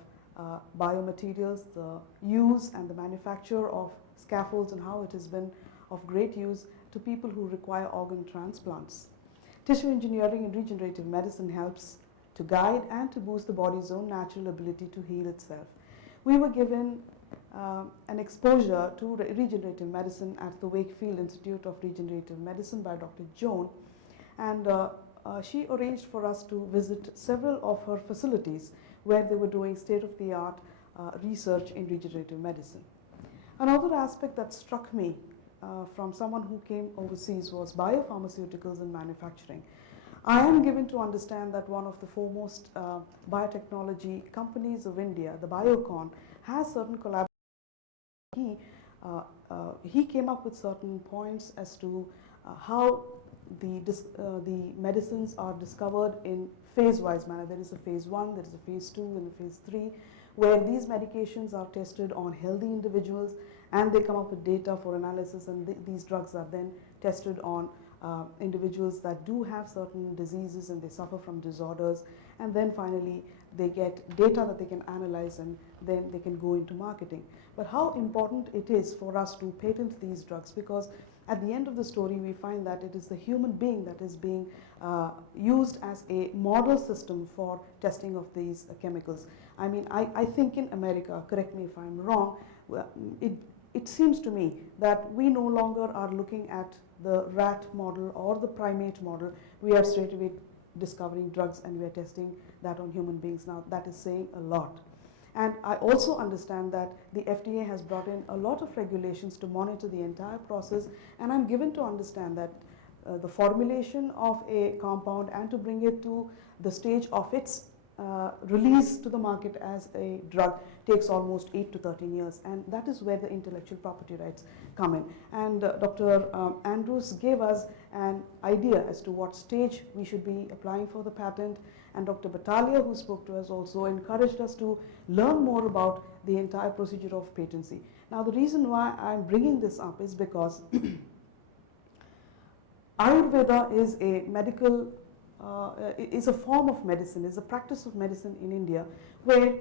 biomaterials, the use and the manufacture of scaffolds, and how it has been of great use to people who require organ transplants. Tissue engineering and regenerative medicine helps to guide and to boost the body's own natural ability to heal itself. We were given an exposure to regenerative medicine at the Wakefield Institute of Regenerative Medicine by Dr. Joan, and she arranged for us to visit several of her facilities where they were doing state-of-the-art research in regenerative medicine. Another aspect that struck me from someone who came overseas was biopharmaceuticals and manufacturing. I am given to understand that one of the foremost biotechnology companies of India, the Biocon, has certain collaborations. He came up with certain points as to how the medicines are discovered in phase-wise manner. There is a phase 1, there is a phase 2, and a phase 3, where these medications are tested on healthy individuals, and they come up with data for analysis, and these drugs are then tested on individuals that do have certain diseases and they suffer from disorders, and then finally they get data that they can analyze, and then they can go into marketing. But how important it is for us to patent these drugs, because at the end of the story we find that it is the human being that is being used as a model system for testing of these chemicals. I mean, I think in America, correct me if I'm wrong, it seems to me that we no longer are looking at the rat model or the primate model. We are straight away discovering drugs and we are testing that on human beings. Now that is saying a lot. And I also understand that the FDA has brought in a lot of regulations to monitor the entire process, and I'm given to understand that the formulation of a compound and to bring it to the stage of its release to the market as a drug takes almost 8 to 13 years, and that is where the intellectual property rights come in. And Dr. Andrews gave us an idea as to what stage we should be applying for the patent, and Dr. Battaglia, who spoke to us, also encouraged us to learn more about the entire procedure of patency. Now the reason why I'm bringing this up is because Ayurveda is a medical is a form of medicine, is a practice of medicine in India, where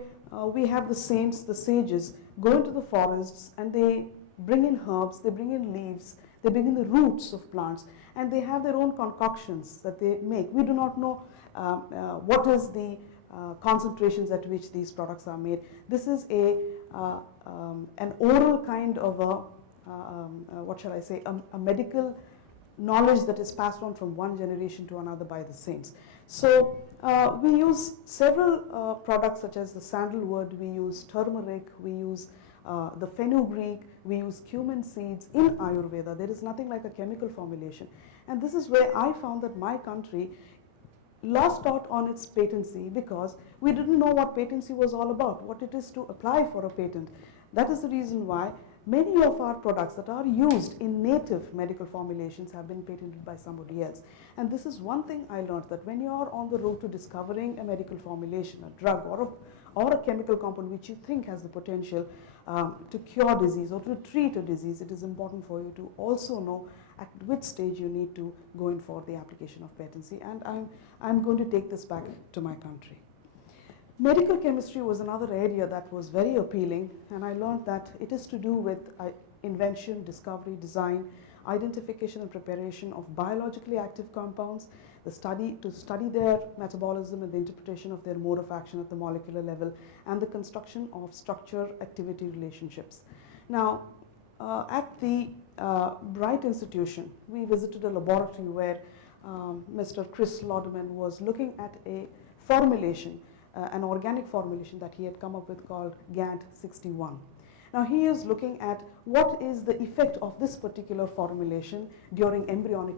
we have the saints, the sages, go into the forests and they bring in herbs, they bring in leaves, They bring in the roots of plants, and they have their own concoctions that they make. We do not know what is the concentrations at which these products are made. This is an oral kind of what shall I say, a medical knowledge that is passed on from one generation to another by the saints. So we use several products such as the sandalwood, we use turmeric, we use the fenugreek, we use cumin seeds in Ayurveda. There is nothing like a chemical formulation. And this is where I found that my country lost out on its patency because we didn't know what patency was all about, what it is to apply for a patent. That is the reason why many of our products that are used in native medical formulations have been patented by somebody else. And this is one thing I learned, that when you are on the road to discovering a medical formulation, a drug or a chemical compound which you think has the potential to cure disease or to treat a disease, it is important for you to also know at which stage you need to go in for the application of patency. And I'm going to take this back to my country. Medical chemistry was another area that was very appealing, and I learned that it is to do with invention, discovery, design, identification and preparation of biologically active compounds, to study their metabolism and the interpretation of their mode of action at the molecular level, and the construction of structure-activity relationships. Now, at the Bright Institution, we visited a laboratory where Mr. Chris Lauderman was looking at a formulation, an organic formulation that he had come up with called GANT61. Now he is looking at what is the effect of this particular formulation during embryonic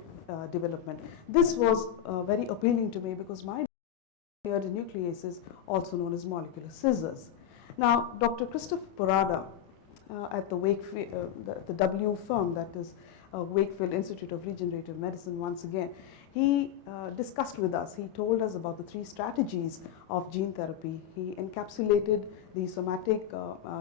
development. This was very appealing to me because my nucleases, also known as molecular scissors. Now Dr. Christopher Parada at the Wakefield, the W firm, that is Wakefield Institute of Regenerative Medicine, once again, he discussed with us, he told us about the 3 strategies of gene therapy. He encapsulated the somatic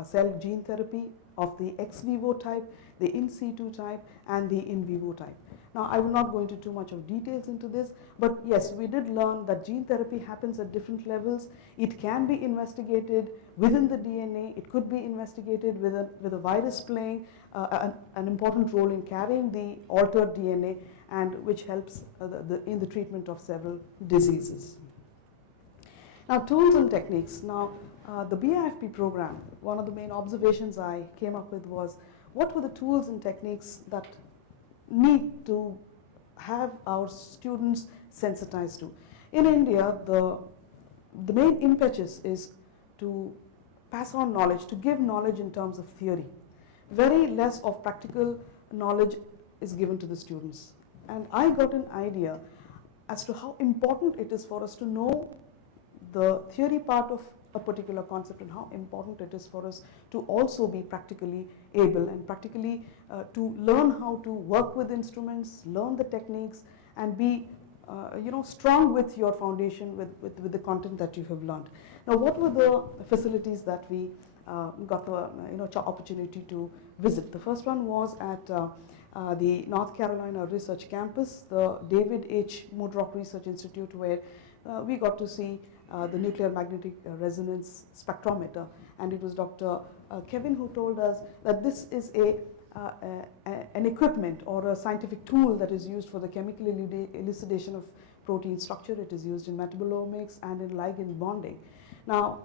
cell gene therapy of the ex vivo type, the in situ type, and the in vivo type. Now, I will not go into too much of details into this, but yes, we did learn that gene therapy happens at different levels. It can be investigated within the DNA. It could be investigated with a virus playing an important role in carrying the altered DNA, and which helps in the treatment of several diseases. Now, tools and techniques. Now, the BIFP program, one of the main observations I came up with was, what were the tools and techniques that need to have our students sensitized to? In India, the main impetus is to pass on knowledge, to give knowledge in terms of theory. Very less of practical knowledge is given to the students. And I got an idea as to how important it is for us to know the theory part of a particular concept, and how important it is for us to also be practically able and practically to learn how to work with instruments, learn the techniques, and be strong with your foundation, with the content that you have learned. Now, what were the facilities that we got the opportunity to visit? The first one was at the North Carolina Research Campus, the David H. Moodrock Research Institute, where we got to see the nuclear magnetic resonance spectrometer. And it was Dr. Kevin who told us that this is an equipment or a scientific tool that is used for the chemical elucidation of protein structure. It is used in metabolomics and in ligand bonding. Now,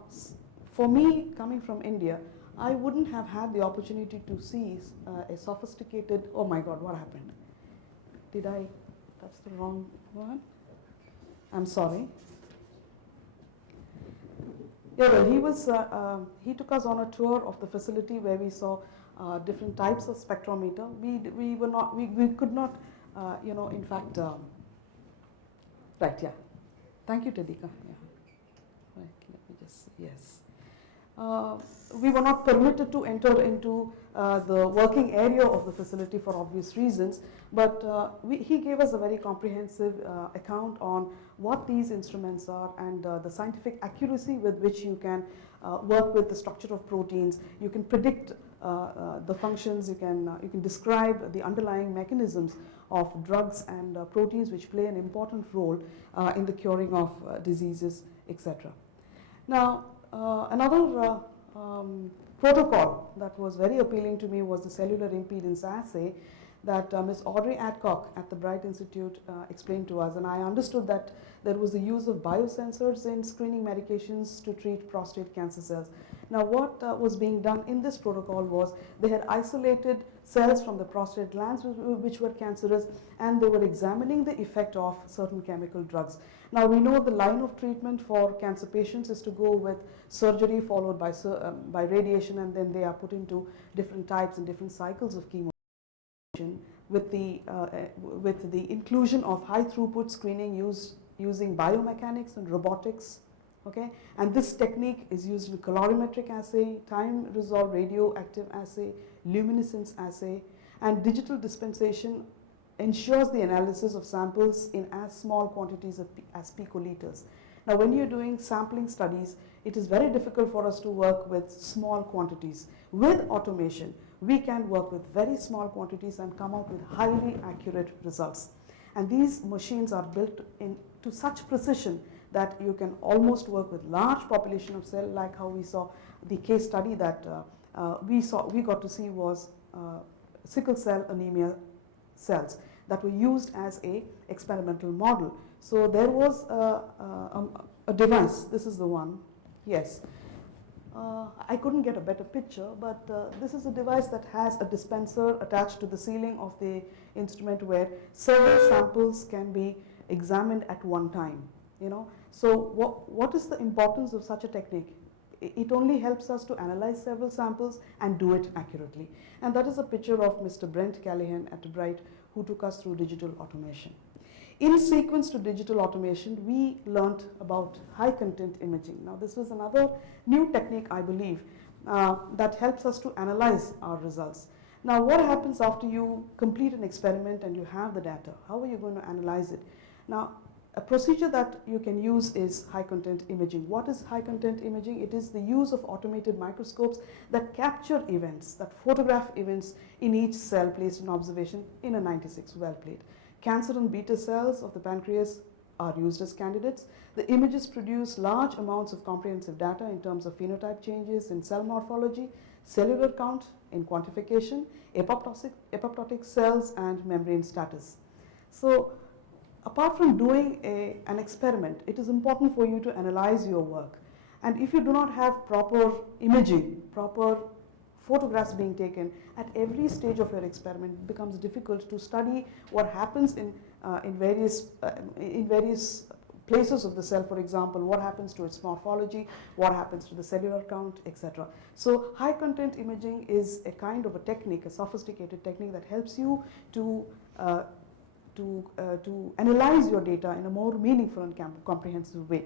for me, coming from India, I wouldn't have had the opportunity to see a sophisticated, oh my God, what happened? Did I touch the wrong one? I'm sorry. Yeah, well, he took us on a tour of the facility where we saw different types of spectrometer. We could not, in fact, right, yeah. Thank you, Tadika. Yeah. Right, let me just, yes. We were not permitted to enter into the working area of the facility for obvious reasons, but he gave us a very comprehensive account on what these instruments are and the scientific accuracy with which you can work with the structure of proteins. You can predict the functions, you can describe the underlying mechanisms of drugs and proteins which play an important role in the curing of diseases, etc. Now, another protocol that was very appealing to me was the cellular impedance assay that Ms. Audrey Adcock at the Bright Institute explained to us, and I understood that there was the use of biosensors in screening medications to treat prostate cancer cells. Now what was being done in this protocol was they had isolated cells from the prostate glands which were cancerous, and they were examining the effect of certain chemical drugs. Now we know the line of treatment for cancer patients is to go with surgery followed by radiation, and then they are put into different types and different cycles of chemo with the inclusion of high throughput screening using biomechanics and robotics. Okay, and this technique is used in colorimetric assay, time resolved radioactive assay, luminescence assay, and digital dispensation ensures the analysis of samples in as small quantities as picoliters. Now when you're doing sampling studies, it is very difficult for us to work with small quantities. With automation, we can work with very small quantities and come out with highly accurate results. And these machines are built to such precision that you can almost work with large population of cell, like how we saw the case study that we got to see was sickle cell anemia cells that were used as a experimental model. So there was a device. This is the one. Yes. I couldn't get a better picture, but this is a device that has a dispenser attached to the ceiling of the instrument where several samples can be examined at one time. You know, so what is the importance of such a technique? It only helps us to analyze several samples and do it accurately. And that is a picture of Mr. Brent Callahan at Bright, who took us through digital automation. In sequence to digital automation, we learned about high content imaging. Now this was another new technique, I believe, that helps us to analyze our results. Now what happens after you complete an experiment and you have the data? How are you going to analyze it? Now a procedure that you can use is high content imaging. What is high content imaging? It is the use of automated microscopes that capture events, that photograph events in each cell placed in observation in a 96 well plate. Cancer and beta cells of the pancreas are used as candidates. The images produce large amounts of comprehensive data in terms of phenotype changes in cell morphology, cellular count in quantification, apoptotic cells, and membrane status. So apart from doing an experiment, it is important for you to analyze your work. And if you do not have proper imaging, proper photographs being taken at every stage of your experiment, it becomes difficult to study what happens in various places of the cell. For example, what happens to its morphology, what happens to the cellular count, etc. So high content imaging is a kind of a technique, a sophisticated technique that helps you to analyze your data in a more meaningful and comprehensive way.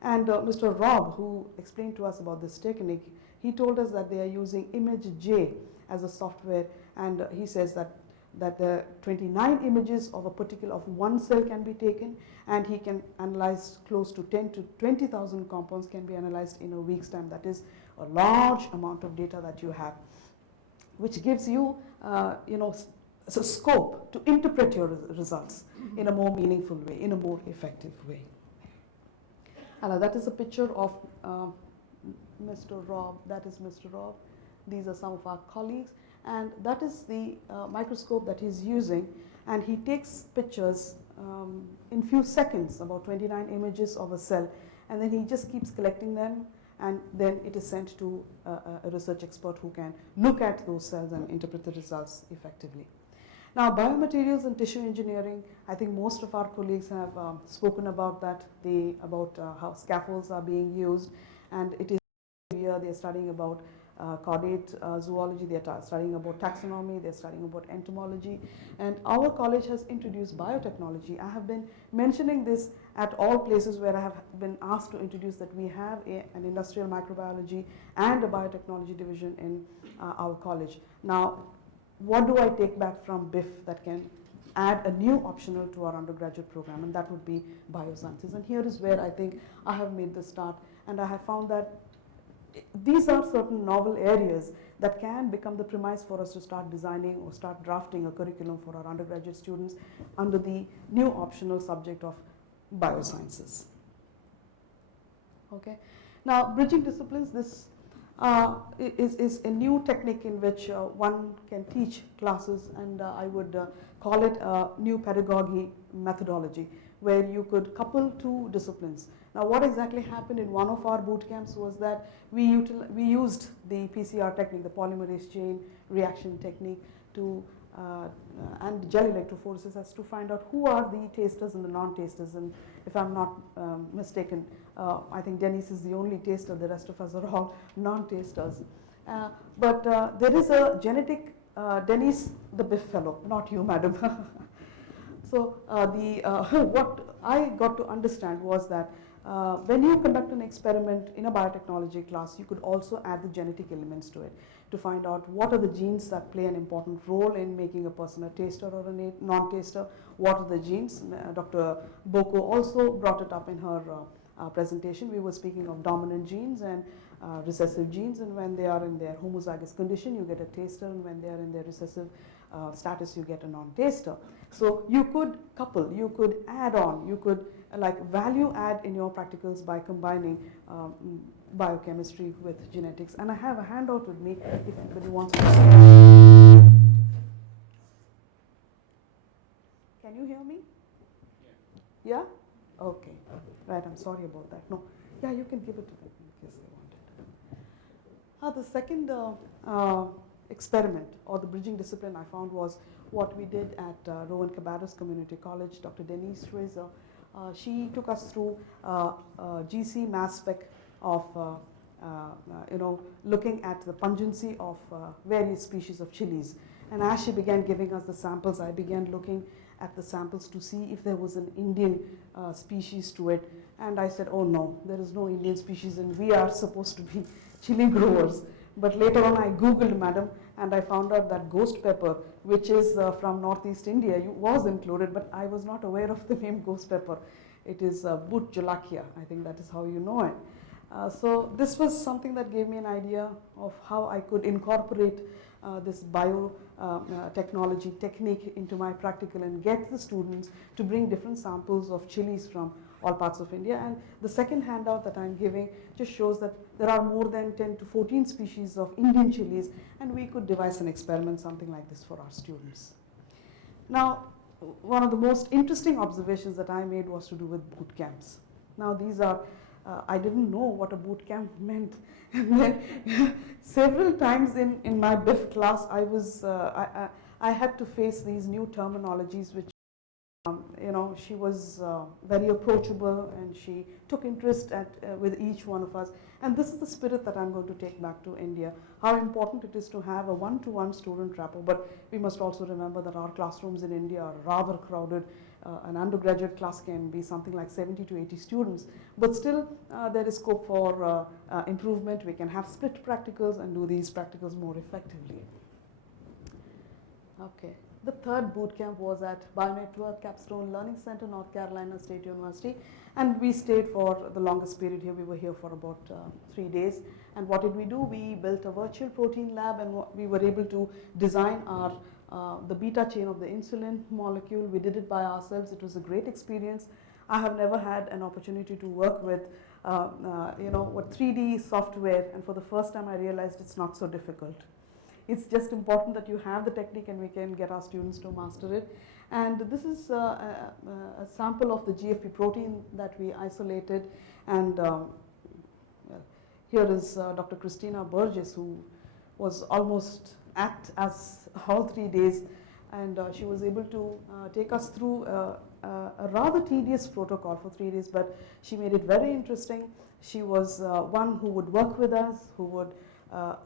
And Mr. Rob, who explained to us about this technique, he told us that they are using ImageJ as a software, and he says that the 29 images of one cell can be taken, and he can analyze close to 10 to 20,000 compounds can be analyzed in a week's time. That is a large amount of data that you have, which gives you, it's a scope to interpret your results in a more meaningful way, in a more effective way. And that is a picture of Mr. Rob. That is Mr. Rob. These are some of our colleagues. And that is the microscope that he's using. And he takes pictures in few seconds, about 29 images of a cell. And then he just keeps collecting them. And then it is sent to a research expert who can look at those cells and interpret the results effectively. Now, biomaterials and tissue engineering, I think most of our colleagues have spoken about that, about how scaffolds are being used. And it is here they're studying about chordate zoology, they're studying about taxonomy, they're studying about entomology. And our college has introduced biotechnology. I have been mentioning this at all places where I have been asked to introduce that we have an industrial microbiology and a biotechnology division in our college. Now, what do I take back from BIFP that can add a new optional to our undergraduate program? And that would be biosciences. And here is where I think I have made the start, and I have found that these are certain novel areas that can become the premise for us to start designing or start drafting a curriculum for our undergraduate students under the new optional subject of biosciences. Okay. Now, bridging disciplines, this is a new technique in which one can teach classes, and I would call it a new pedagogy methodology, where you could couple two disciplines. Now, what exactly happened in one of our boot camps was that we used the PCR technique, the polymerase chain reaction technique, to and gel electrophoresis, as to find out who are the tasters and the non-tasters. And if I'm not mistaken, I think Denise is the only taster. The rest of us are all non-tasters. But there is a genetic Denise, the BIFP fellow, not you, madam. So what I got to understand was that when you conduct an experiment in a biotechnology class, you could also add the genetic elements to it to find out what are the genes that play an important role in making a person a taster or a non-taster. What are the genes? Dr. Boko also brought it up in her presentation. We were speaking of dominant genes and recessive genes, and when they are in their homozygous condition, you get a taster, and when they are in their recessive status, you get a non-taster. So you could couple, you could add on, you could like value add in your practicals by combining biochemistry with genetics. And I have a handout with me if anybody wants to see. Can you hear me? Yeah? Okay. Right, I'm sorry about that. No. Yeah, you can give it to them in case they want it. The second experiment, or the bridging discipline I found, was what we did at Rowan Cabarrus Community College. Dr. Denise Fraser, she took us through GC mass spec of looking at the pungency of various species of chilies. And as she began giving us the samples, I began looking at the samples to see if there was an Indian species to it. And I said, oh no, there is no Indian species, and we are supposed to be chili growers. But later on I Googled, madam, and I found out that ghost pepper, which is from Northeast India, was included, but I was not aware of the name ghost pepper. It is Boot jalakia, I think that is how you know it. So this was something that gave me an idea of how I could incorporate this biotechnology technique into my practical and get the students to bring different samples of chilies from all parts of India. And the second handout that I'm giving just shows that there are more than 10 to 14 species of Indian chilies, and we could devise an experiment, something like this, for our students. Now, one of the most interesting observations that I made was to do with boot camps. Now, these are I didn't know what a boot camp meant, and then several times in my BIFP class, I had to face these new terminologies, which she was very approachable, and she took interest with each one of us. And this is the spirit that I'm going to take back to India, how important it is to have a one-to-one student rapport. But we must also remember that our classrooms in India are rather crowded. An undergraduate class can be something like 70 to 80 students, but still there is scope for improvement. We can have split practicals and do these practicals more effectively. Okay. The third boot camp was at Bionetwork Capstone Learning Center, North Carolina State University, and we stayed for the longest period here. We were here for about 3 days. And what did we do? We built a virtual protein lab, and we were able to design our the beta chain of the insulin molecule. We did it by ourselves. It was a great experience. I have never had an opportunity to work with 3D software, and for the first time I realized it's not so difficult. It's just important that you have the technique, and we can get our students to master it. And this is a sample of the GFP protein that we isolated. And here is Dr. Christina Burgess, who was almost at us all 3 days, and she was able to take us through a rather tedious protocol for 3 days, but she made it very interesting. She was one who would work with us, who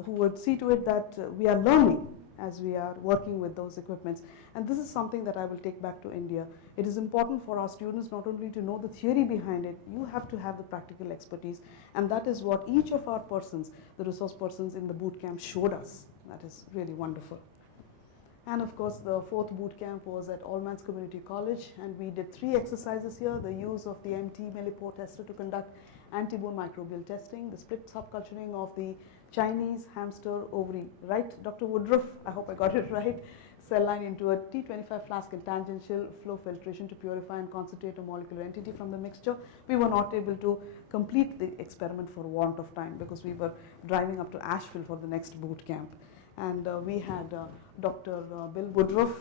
would see to it that we are learning as we are working with those equipments. And this is something that I will take back to India. It is important for our students not only to know the theory behind it, you have to have the practical expertise, and that is what each of our persons, the resource persons in the boot camp, showed us. That is really wonderful. And of course, the fourth boot camp was at Allman's Community College, and we did 3 exercises here: the use of the MT Millipore tester to conduct antibone microbial testing, the split subculturing of the Chinese hamster ovary, right, Dr. Woodruff? I hope I got it right. cell line into a T25 flask in tangential flow filtration to purify and concentrate a molecular entity from the mixture. We were not able to complete the experiment for want of time because we were driving up to Asheville for the next boot camp. And we had Dr. Bill Woodruff,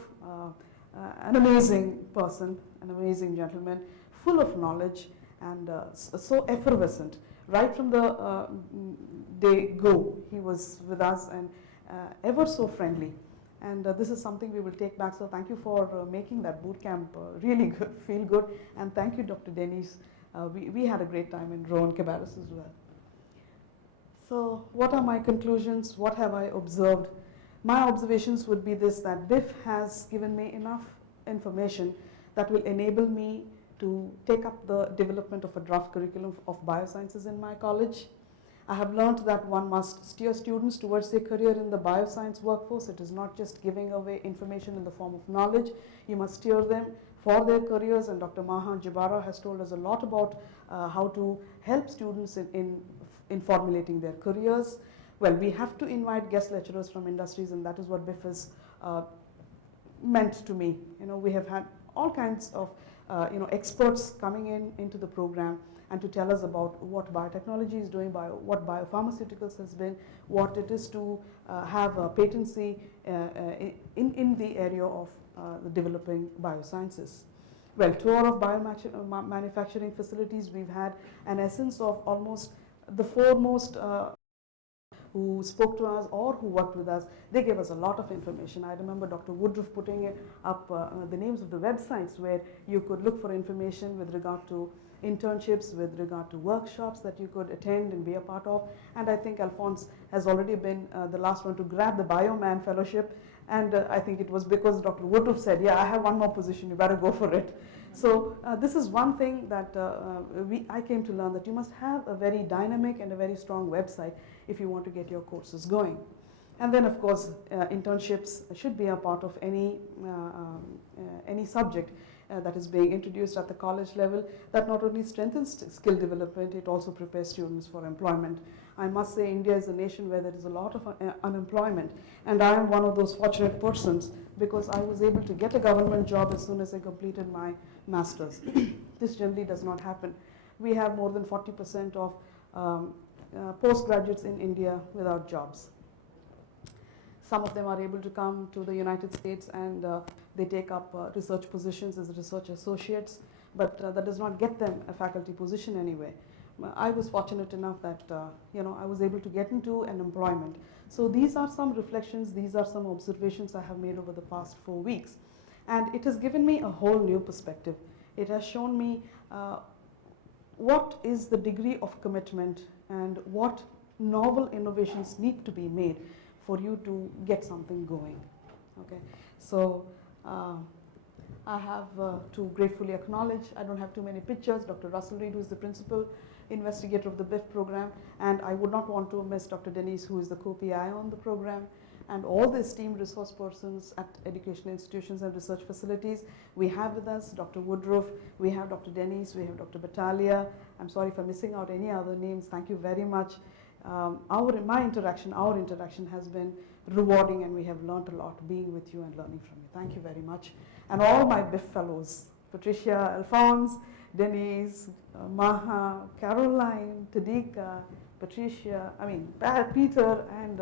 an amazing person, an amazing gentleman, full of knowledge and so effervescent. Right from the day go, he was with us and ever so friendly. And this is something we will take back. So thank you for making that boot camp really good, feel good. And thank you, Dr. Denise. We had a great time in Rowan Cabarrus as well. So what are my conclusions? What have I observed? My observations would be this, that BIFP has given me enough information that will enable me to take up the development of a draft curriculum of biosciences in my college. I have learned that one must steer students towards a career in the bioscience workforce. It is not just giving away information in the form of knowledge. You must steer them for their careers, and Dr. Maha Jabara has told us a lot about how to help students in formulating their careers. Well, we have to invite guest lecturers from industries, and that is what BIFP has meant to me. You know, we have had all kinds of experts coming into the program and to tell us about what biotechnology is doing, what biopharmaceuticals has been, what it is to have a patency in the area of developing biosciences. Well, tour of biomanufacturing facilities, we've had an essence of almost the foremost who spoke to us or who worked with us. They gave us a lot of information. I remember Dr. Woodruff putting up the names of the websites where you could look for information with regard to internships, with regard to workshops that you could attend and be a part of. And I think Alphonse has already been the last one to grab the Bioman Fellowship. And I think it was because Dr. Woodruff said, yeah, I have one more position, you better go for it. So this is one thing that I came to learn, that you must have a very dynamic and a very strong website if you want to get your courses going. And then, of course, internships should be a part of any subject that is being introduced at the college level. That not only strengthens skill development, it also prepares students for employment. I must say India is a nation where there is a lot of unemployment, and I am one of those fortunate persons because I was able to get a government job as soon as I completed my master's. This generally does not happen. We have more than 40% of postgraduates in India without jobs. Some of them are able to come to the United States and they take up research positions as research associates, but that does not get them a faculty position anyway. I was fortunate enough that I was able to get into an employment. So these are some reflections, these are some observations I have made over the past 4 weeks. And it has given me a whole new perspective. It has shown me what is the degree of commitment and what novel innovations need to be made for you to get something going. Okay, so I have to gratefully acknowledge, I don't have too many pictures, Dr. Russell Reed, who is the principal investigator of the BIFP program, and I would not want to miss Dr. Denise, who is the co-PI on the program, and all the esteemed resource persons at educational institutions and research facilities. We have with us Dr. Woodruff, we have Dr. Denise, we have Dr. Battaglia. I'm sorry for missing out any other names. Thank you very much. Our interaction has been rewarding, and we have learned a lot being with you and learning from you. Thank you very much. And all my BIFP fellows, Patricia, Alphonse, Denise, Maha, Caroline, Tadika, Patricia, Peter and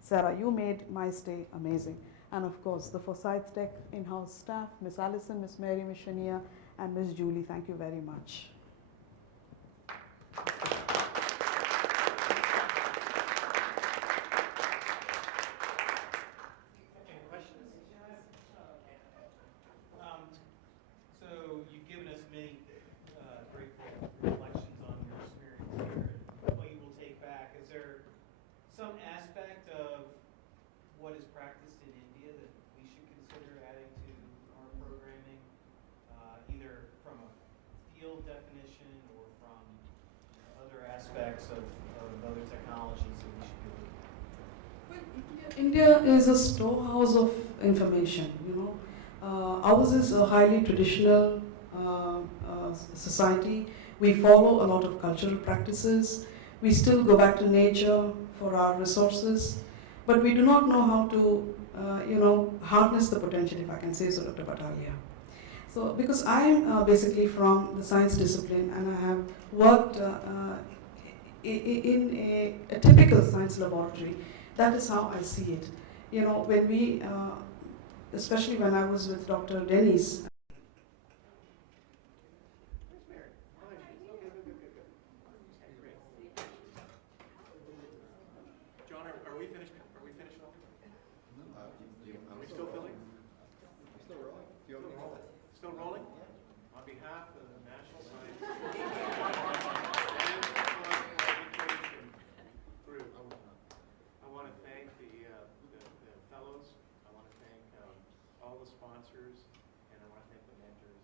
Sarah, you made my stay amazing. And of course, the Forsyth Tech in-house staff, Miss Allison, Miss Mary, Miss Shania, and Miss Julie, thank you very much. India is a storehouse of information, Ours is a highly traditional society. We follow a lot of cultural practices. We still go back to nature for our resources. but we do not know how to, harness the potential, if I can say so, Dr. Batalia. So, because I am basically from the science discipline, and I have worked in a typical science laboratory, that is how I see it. When we, especially when I was with Dr. Denise. John, are we finished? Are we finished all? Are we still filming? Still rolling. Still rolling? On behalf of the National Science and Education Group, I want to thank the fellows. I want to thank all the sponsors, and I want to thank the mentors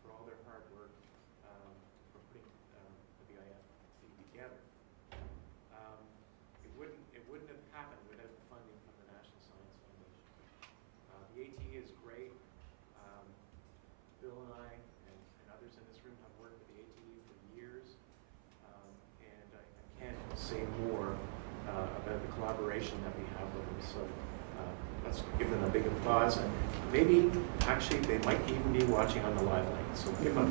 for all their hard work for putting the BIFP together. It wouldn't have happened without the funding from the National Science Foundation. The ATE is great. Bill and I and others in this room have worked with the ATE for years, and I can't say more about the collaboration that we have with them. So let's give them a big applause, and maybe actually they might even be watching on the live link. So give them a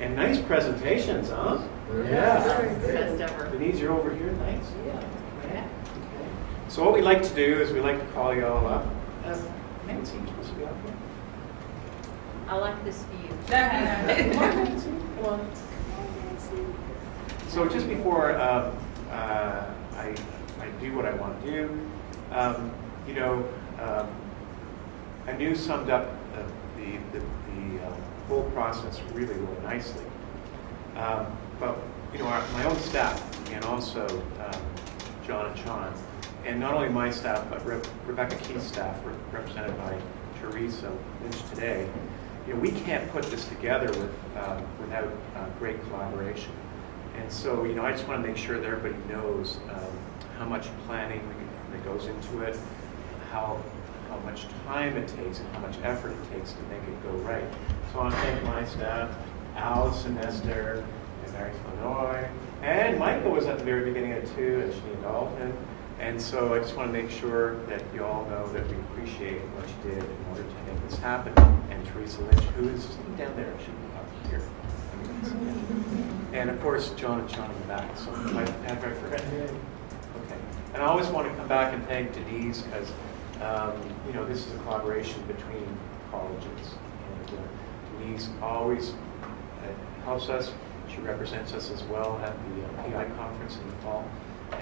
And nice presentations, huh? Yeah. Best ever. Denise, you're over here. Thanks. Yeah. Okay. So what we like to do is we like to call you all up. Nancy, you're supposed to be up here. I like this view. Come on, Nancy. Come on. So just before I do what I want to do, Anu summed up the whole process really nicely. But my own staff, and also John and Sean, and not only my staff, but Rebecca Key's staff, represented by Teresa Lynch today, we can't put this together without great collaboration. And so, I just want to make sure that everybody knows how much planning that goes into it, how much time it takes, and how much effort it takes to make it go right. So I want to thank my staff, Allison Esther, and Mary Flanoy, and Michael was at the very beginning of it too, and Janine Dalton. And so I just want to make sure that you all know that we appreciate what you did in order to make this happen. And Teresa Lynch, who is sitting down there, should be up here. And of course, John and Sean in the back. So have I forgotten anything? Okay. And I always want to come back and thank Denise because, this is a collaboration between colleges. And Denise always helps us. She represents us as well at the PI conference in the fall.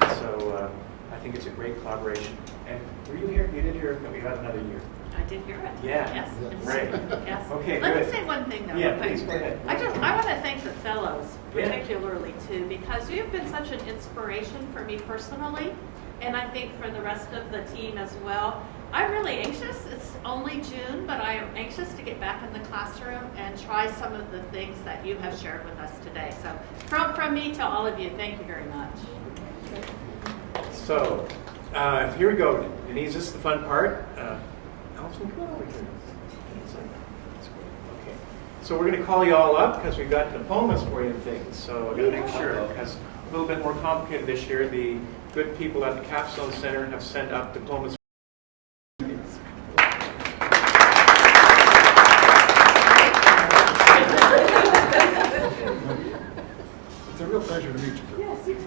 And so I think it's a great collaboration. And were you here? You did hear that we got another year. I did hear it. Yeah. Yes. Great. Yes. Okay, Let good. me say one thing though. Yeah, please, go ahead. I want to thank the fellows Yeah. particularly too, because you've been such an inspiration for me personally, and I think for the rest of the team as well. I'm really anxious. It's only June, but I am anxious to get back in the classroom and try some of the things that you have shared with us today. So from me to all of you, thank you very much. So here we go. Denise, this is the fun part. Allison, come on over here. Okay. So we're going to call you all up because we've got diplomas for you and things. So we're going to make sure, because a little bit more complicated this year, the good people at the Capstone Center have sent up diplomas. It's a real pleasure to meet you. Yes, you too.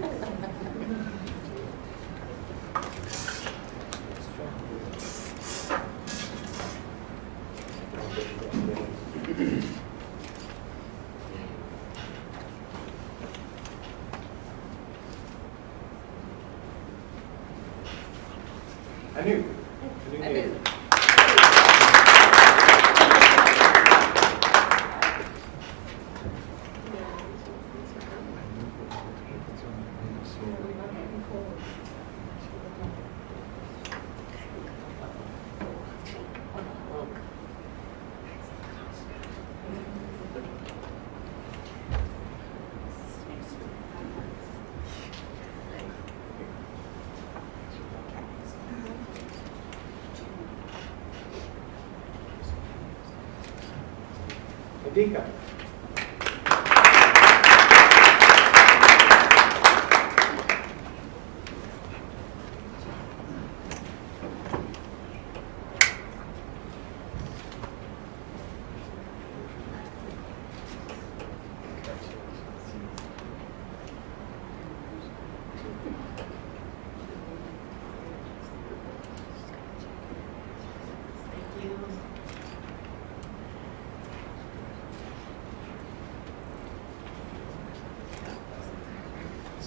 I knew. Adika.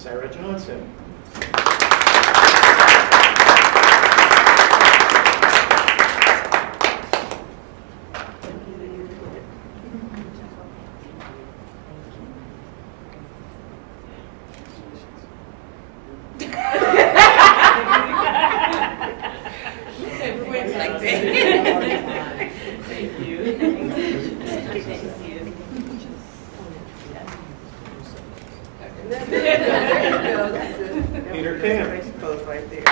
Sarah Johnson. Peter Kim. Both right there.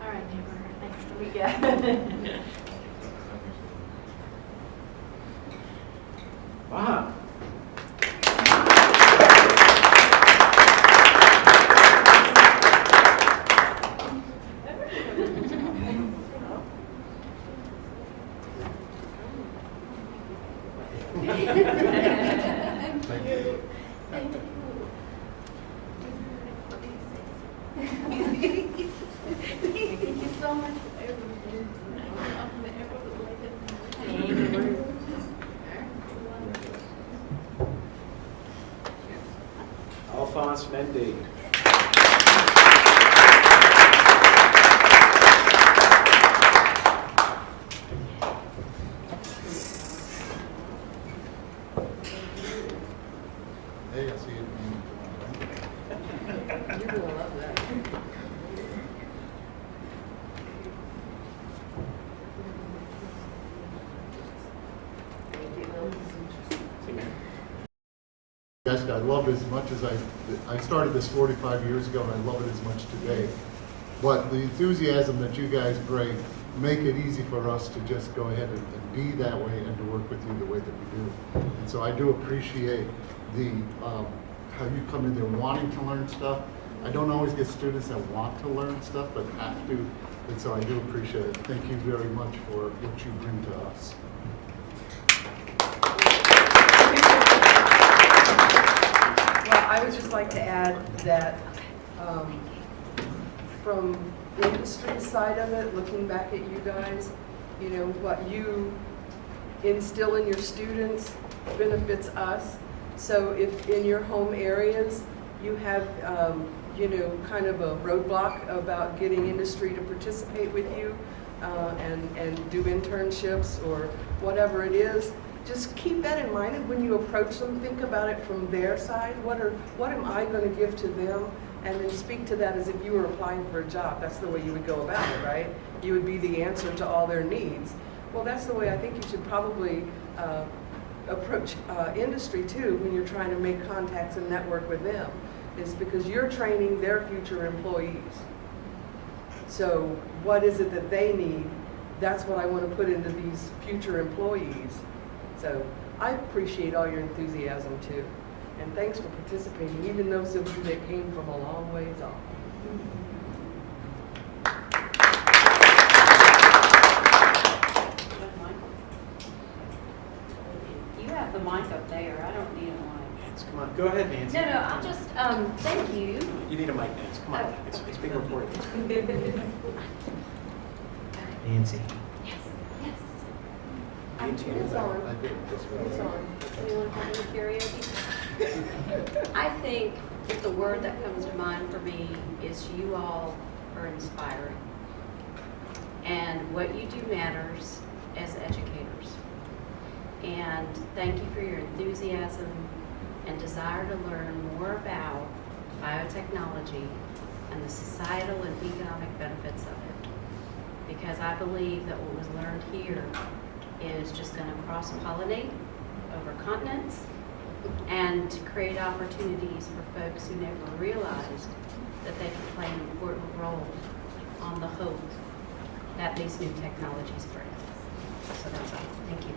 All right, neighbor. Thanks. We get. Wow. Alphonse Mendy. Hey, I see it. You're gonna love that. Yes, I love it as much as I started this 45 years ago, and I love it as much today. But the enthusiasm that you guys bring make it easy for us to just go ahead and be that way and to work with you the way that we do. And so I do appreciate the how you come in there wanting to learn stuff. I don't always get students that want to learn stuff, but have to. And so I do appreciate it. Thank you very much for what you bring to us. Well, I would just like to add that from the industry side of it, looking back at you guys, you know, what you instill in your students benefits us. So if in your home areas you have, you know, kind of a roadblock about getting industry to participate with you and do internships or whatever it is, just keep that in mind. And when you approach them, think about it from their side. What am I going to give to them? And then speak to that as if you were applying for a job. That's the way you would go about it, right? You would be the answer to all their needs. Well, that's the way I think you should probably approach industry too when you're trying to make contacts and network with them, is because you're training their future employees. So what is it that they need? That's what I want to put into these future employees. So I appreciate all your enthusiasm too. And thanks for participating, even those of you that came from a long ways off. You have the mic up there. I don't need a mic. Nancy, come on. Go ahead, Nancy. No, I'll just, thank you. You need a mic, Nancy. Come on. Oh. It's being recorded. Nancy. Yes, yes. It's on. It's on. Anyone have any karaoke? I think that the word that comes to mind for me is you all are inspiring. And what you do matters as educators. And thank you for your enthusiasm and desire to learn more about biotechnology and the societal and economic benefits of it. Because I believe that what was learned here is just going to cross-pollinate over continents and to create opportunities for folks who never realized that they could play an important role on the hope that these new technologies bring. So that's all. Thank you.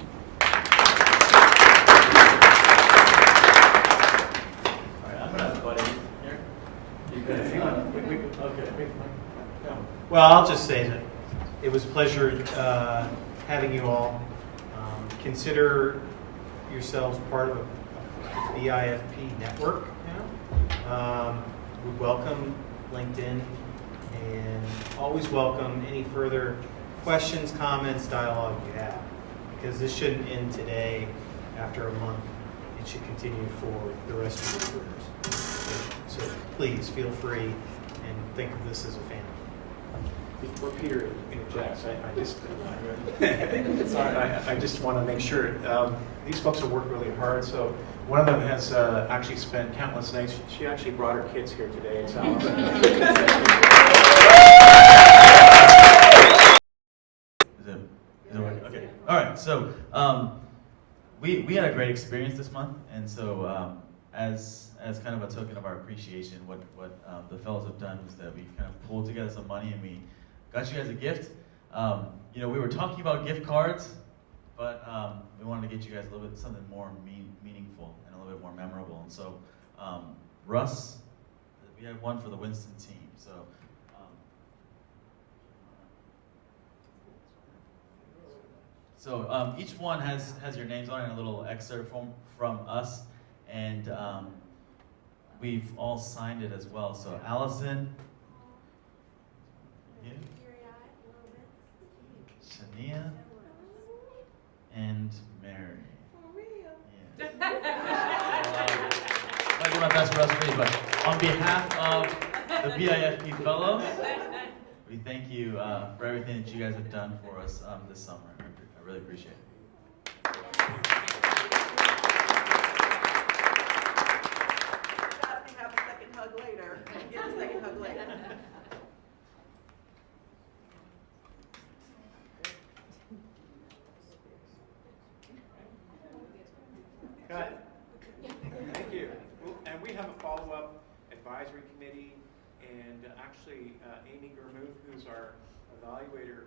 All right, I'm gonna butt in here. You good? Hang on. Okay. No. Well, I'll just say that it was a pleasure having you all. Consider yourselves part of a BIFP network now. We welcome LinkedIn and always welcome any further questions, comments, dialogue you have, because this shouldn't end today after a month. It should continue for the rest of your careers. So please feel free and think of this as a family. Before Peter interjects, I just want to make sure, these folks have worked really hard, so one of them has actually spent countless nights. She actually brought her kids here today. It's Allison. Is it working? Okay. All right. So we had a great experience this month, and so as kind of a token of our appreciation, what the fellows have done is that we kind of pulled together some money and we got you guys a gift. You know, we were talking about gift cards, but we wanted to get you guys a little bit something more meaningful and a little bit more memorable. And so, Russ, we have one for the Winston team. So each one has your names on it and a little excerpt from us, and we've all signed it as well. So Allison, you, Shania, and Mary. Yeah. I'll do my best for us three, but on behalf of the BIFP fellows, we thank you for everything that you guys have done for us this summer. I really appreciate it. Have a second hug later. Get a second hug later. Got it. Thank you. Well, and we have a follow-up advisory committee, and actually Amy Germuth, who's our evaluator,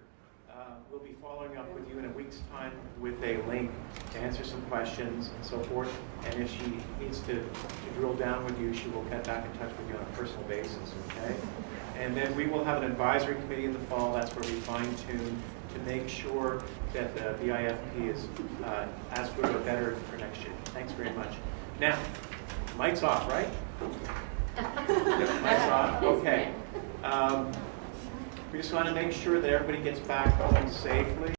will be following up with you in a week's time with a link to answer some questions and so forth. And if she needs to drill down with you, she will get back in touch with you on a personal basis, okay? And then we will have an advisory committee in the fall. That's where we fine-tune to make sure that the BIFP is as good or better for next year. Thanks very much. Now, mic's off, right? Mic's off? Okay. We just want to make sure that everybody gets back home safely.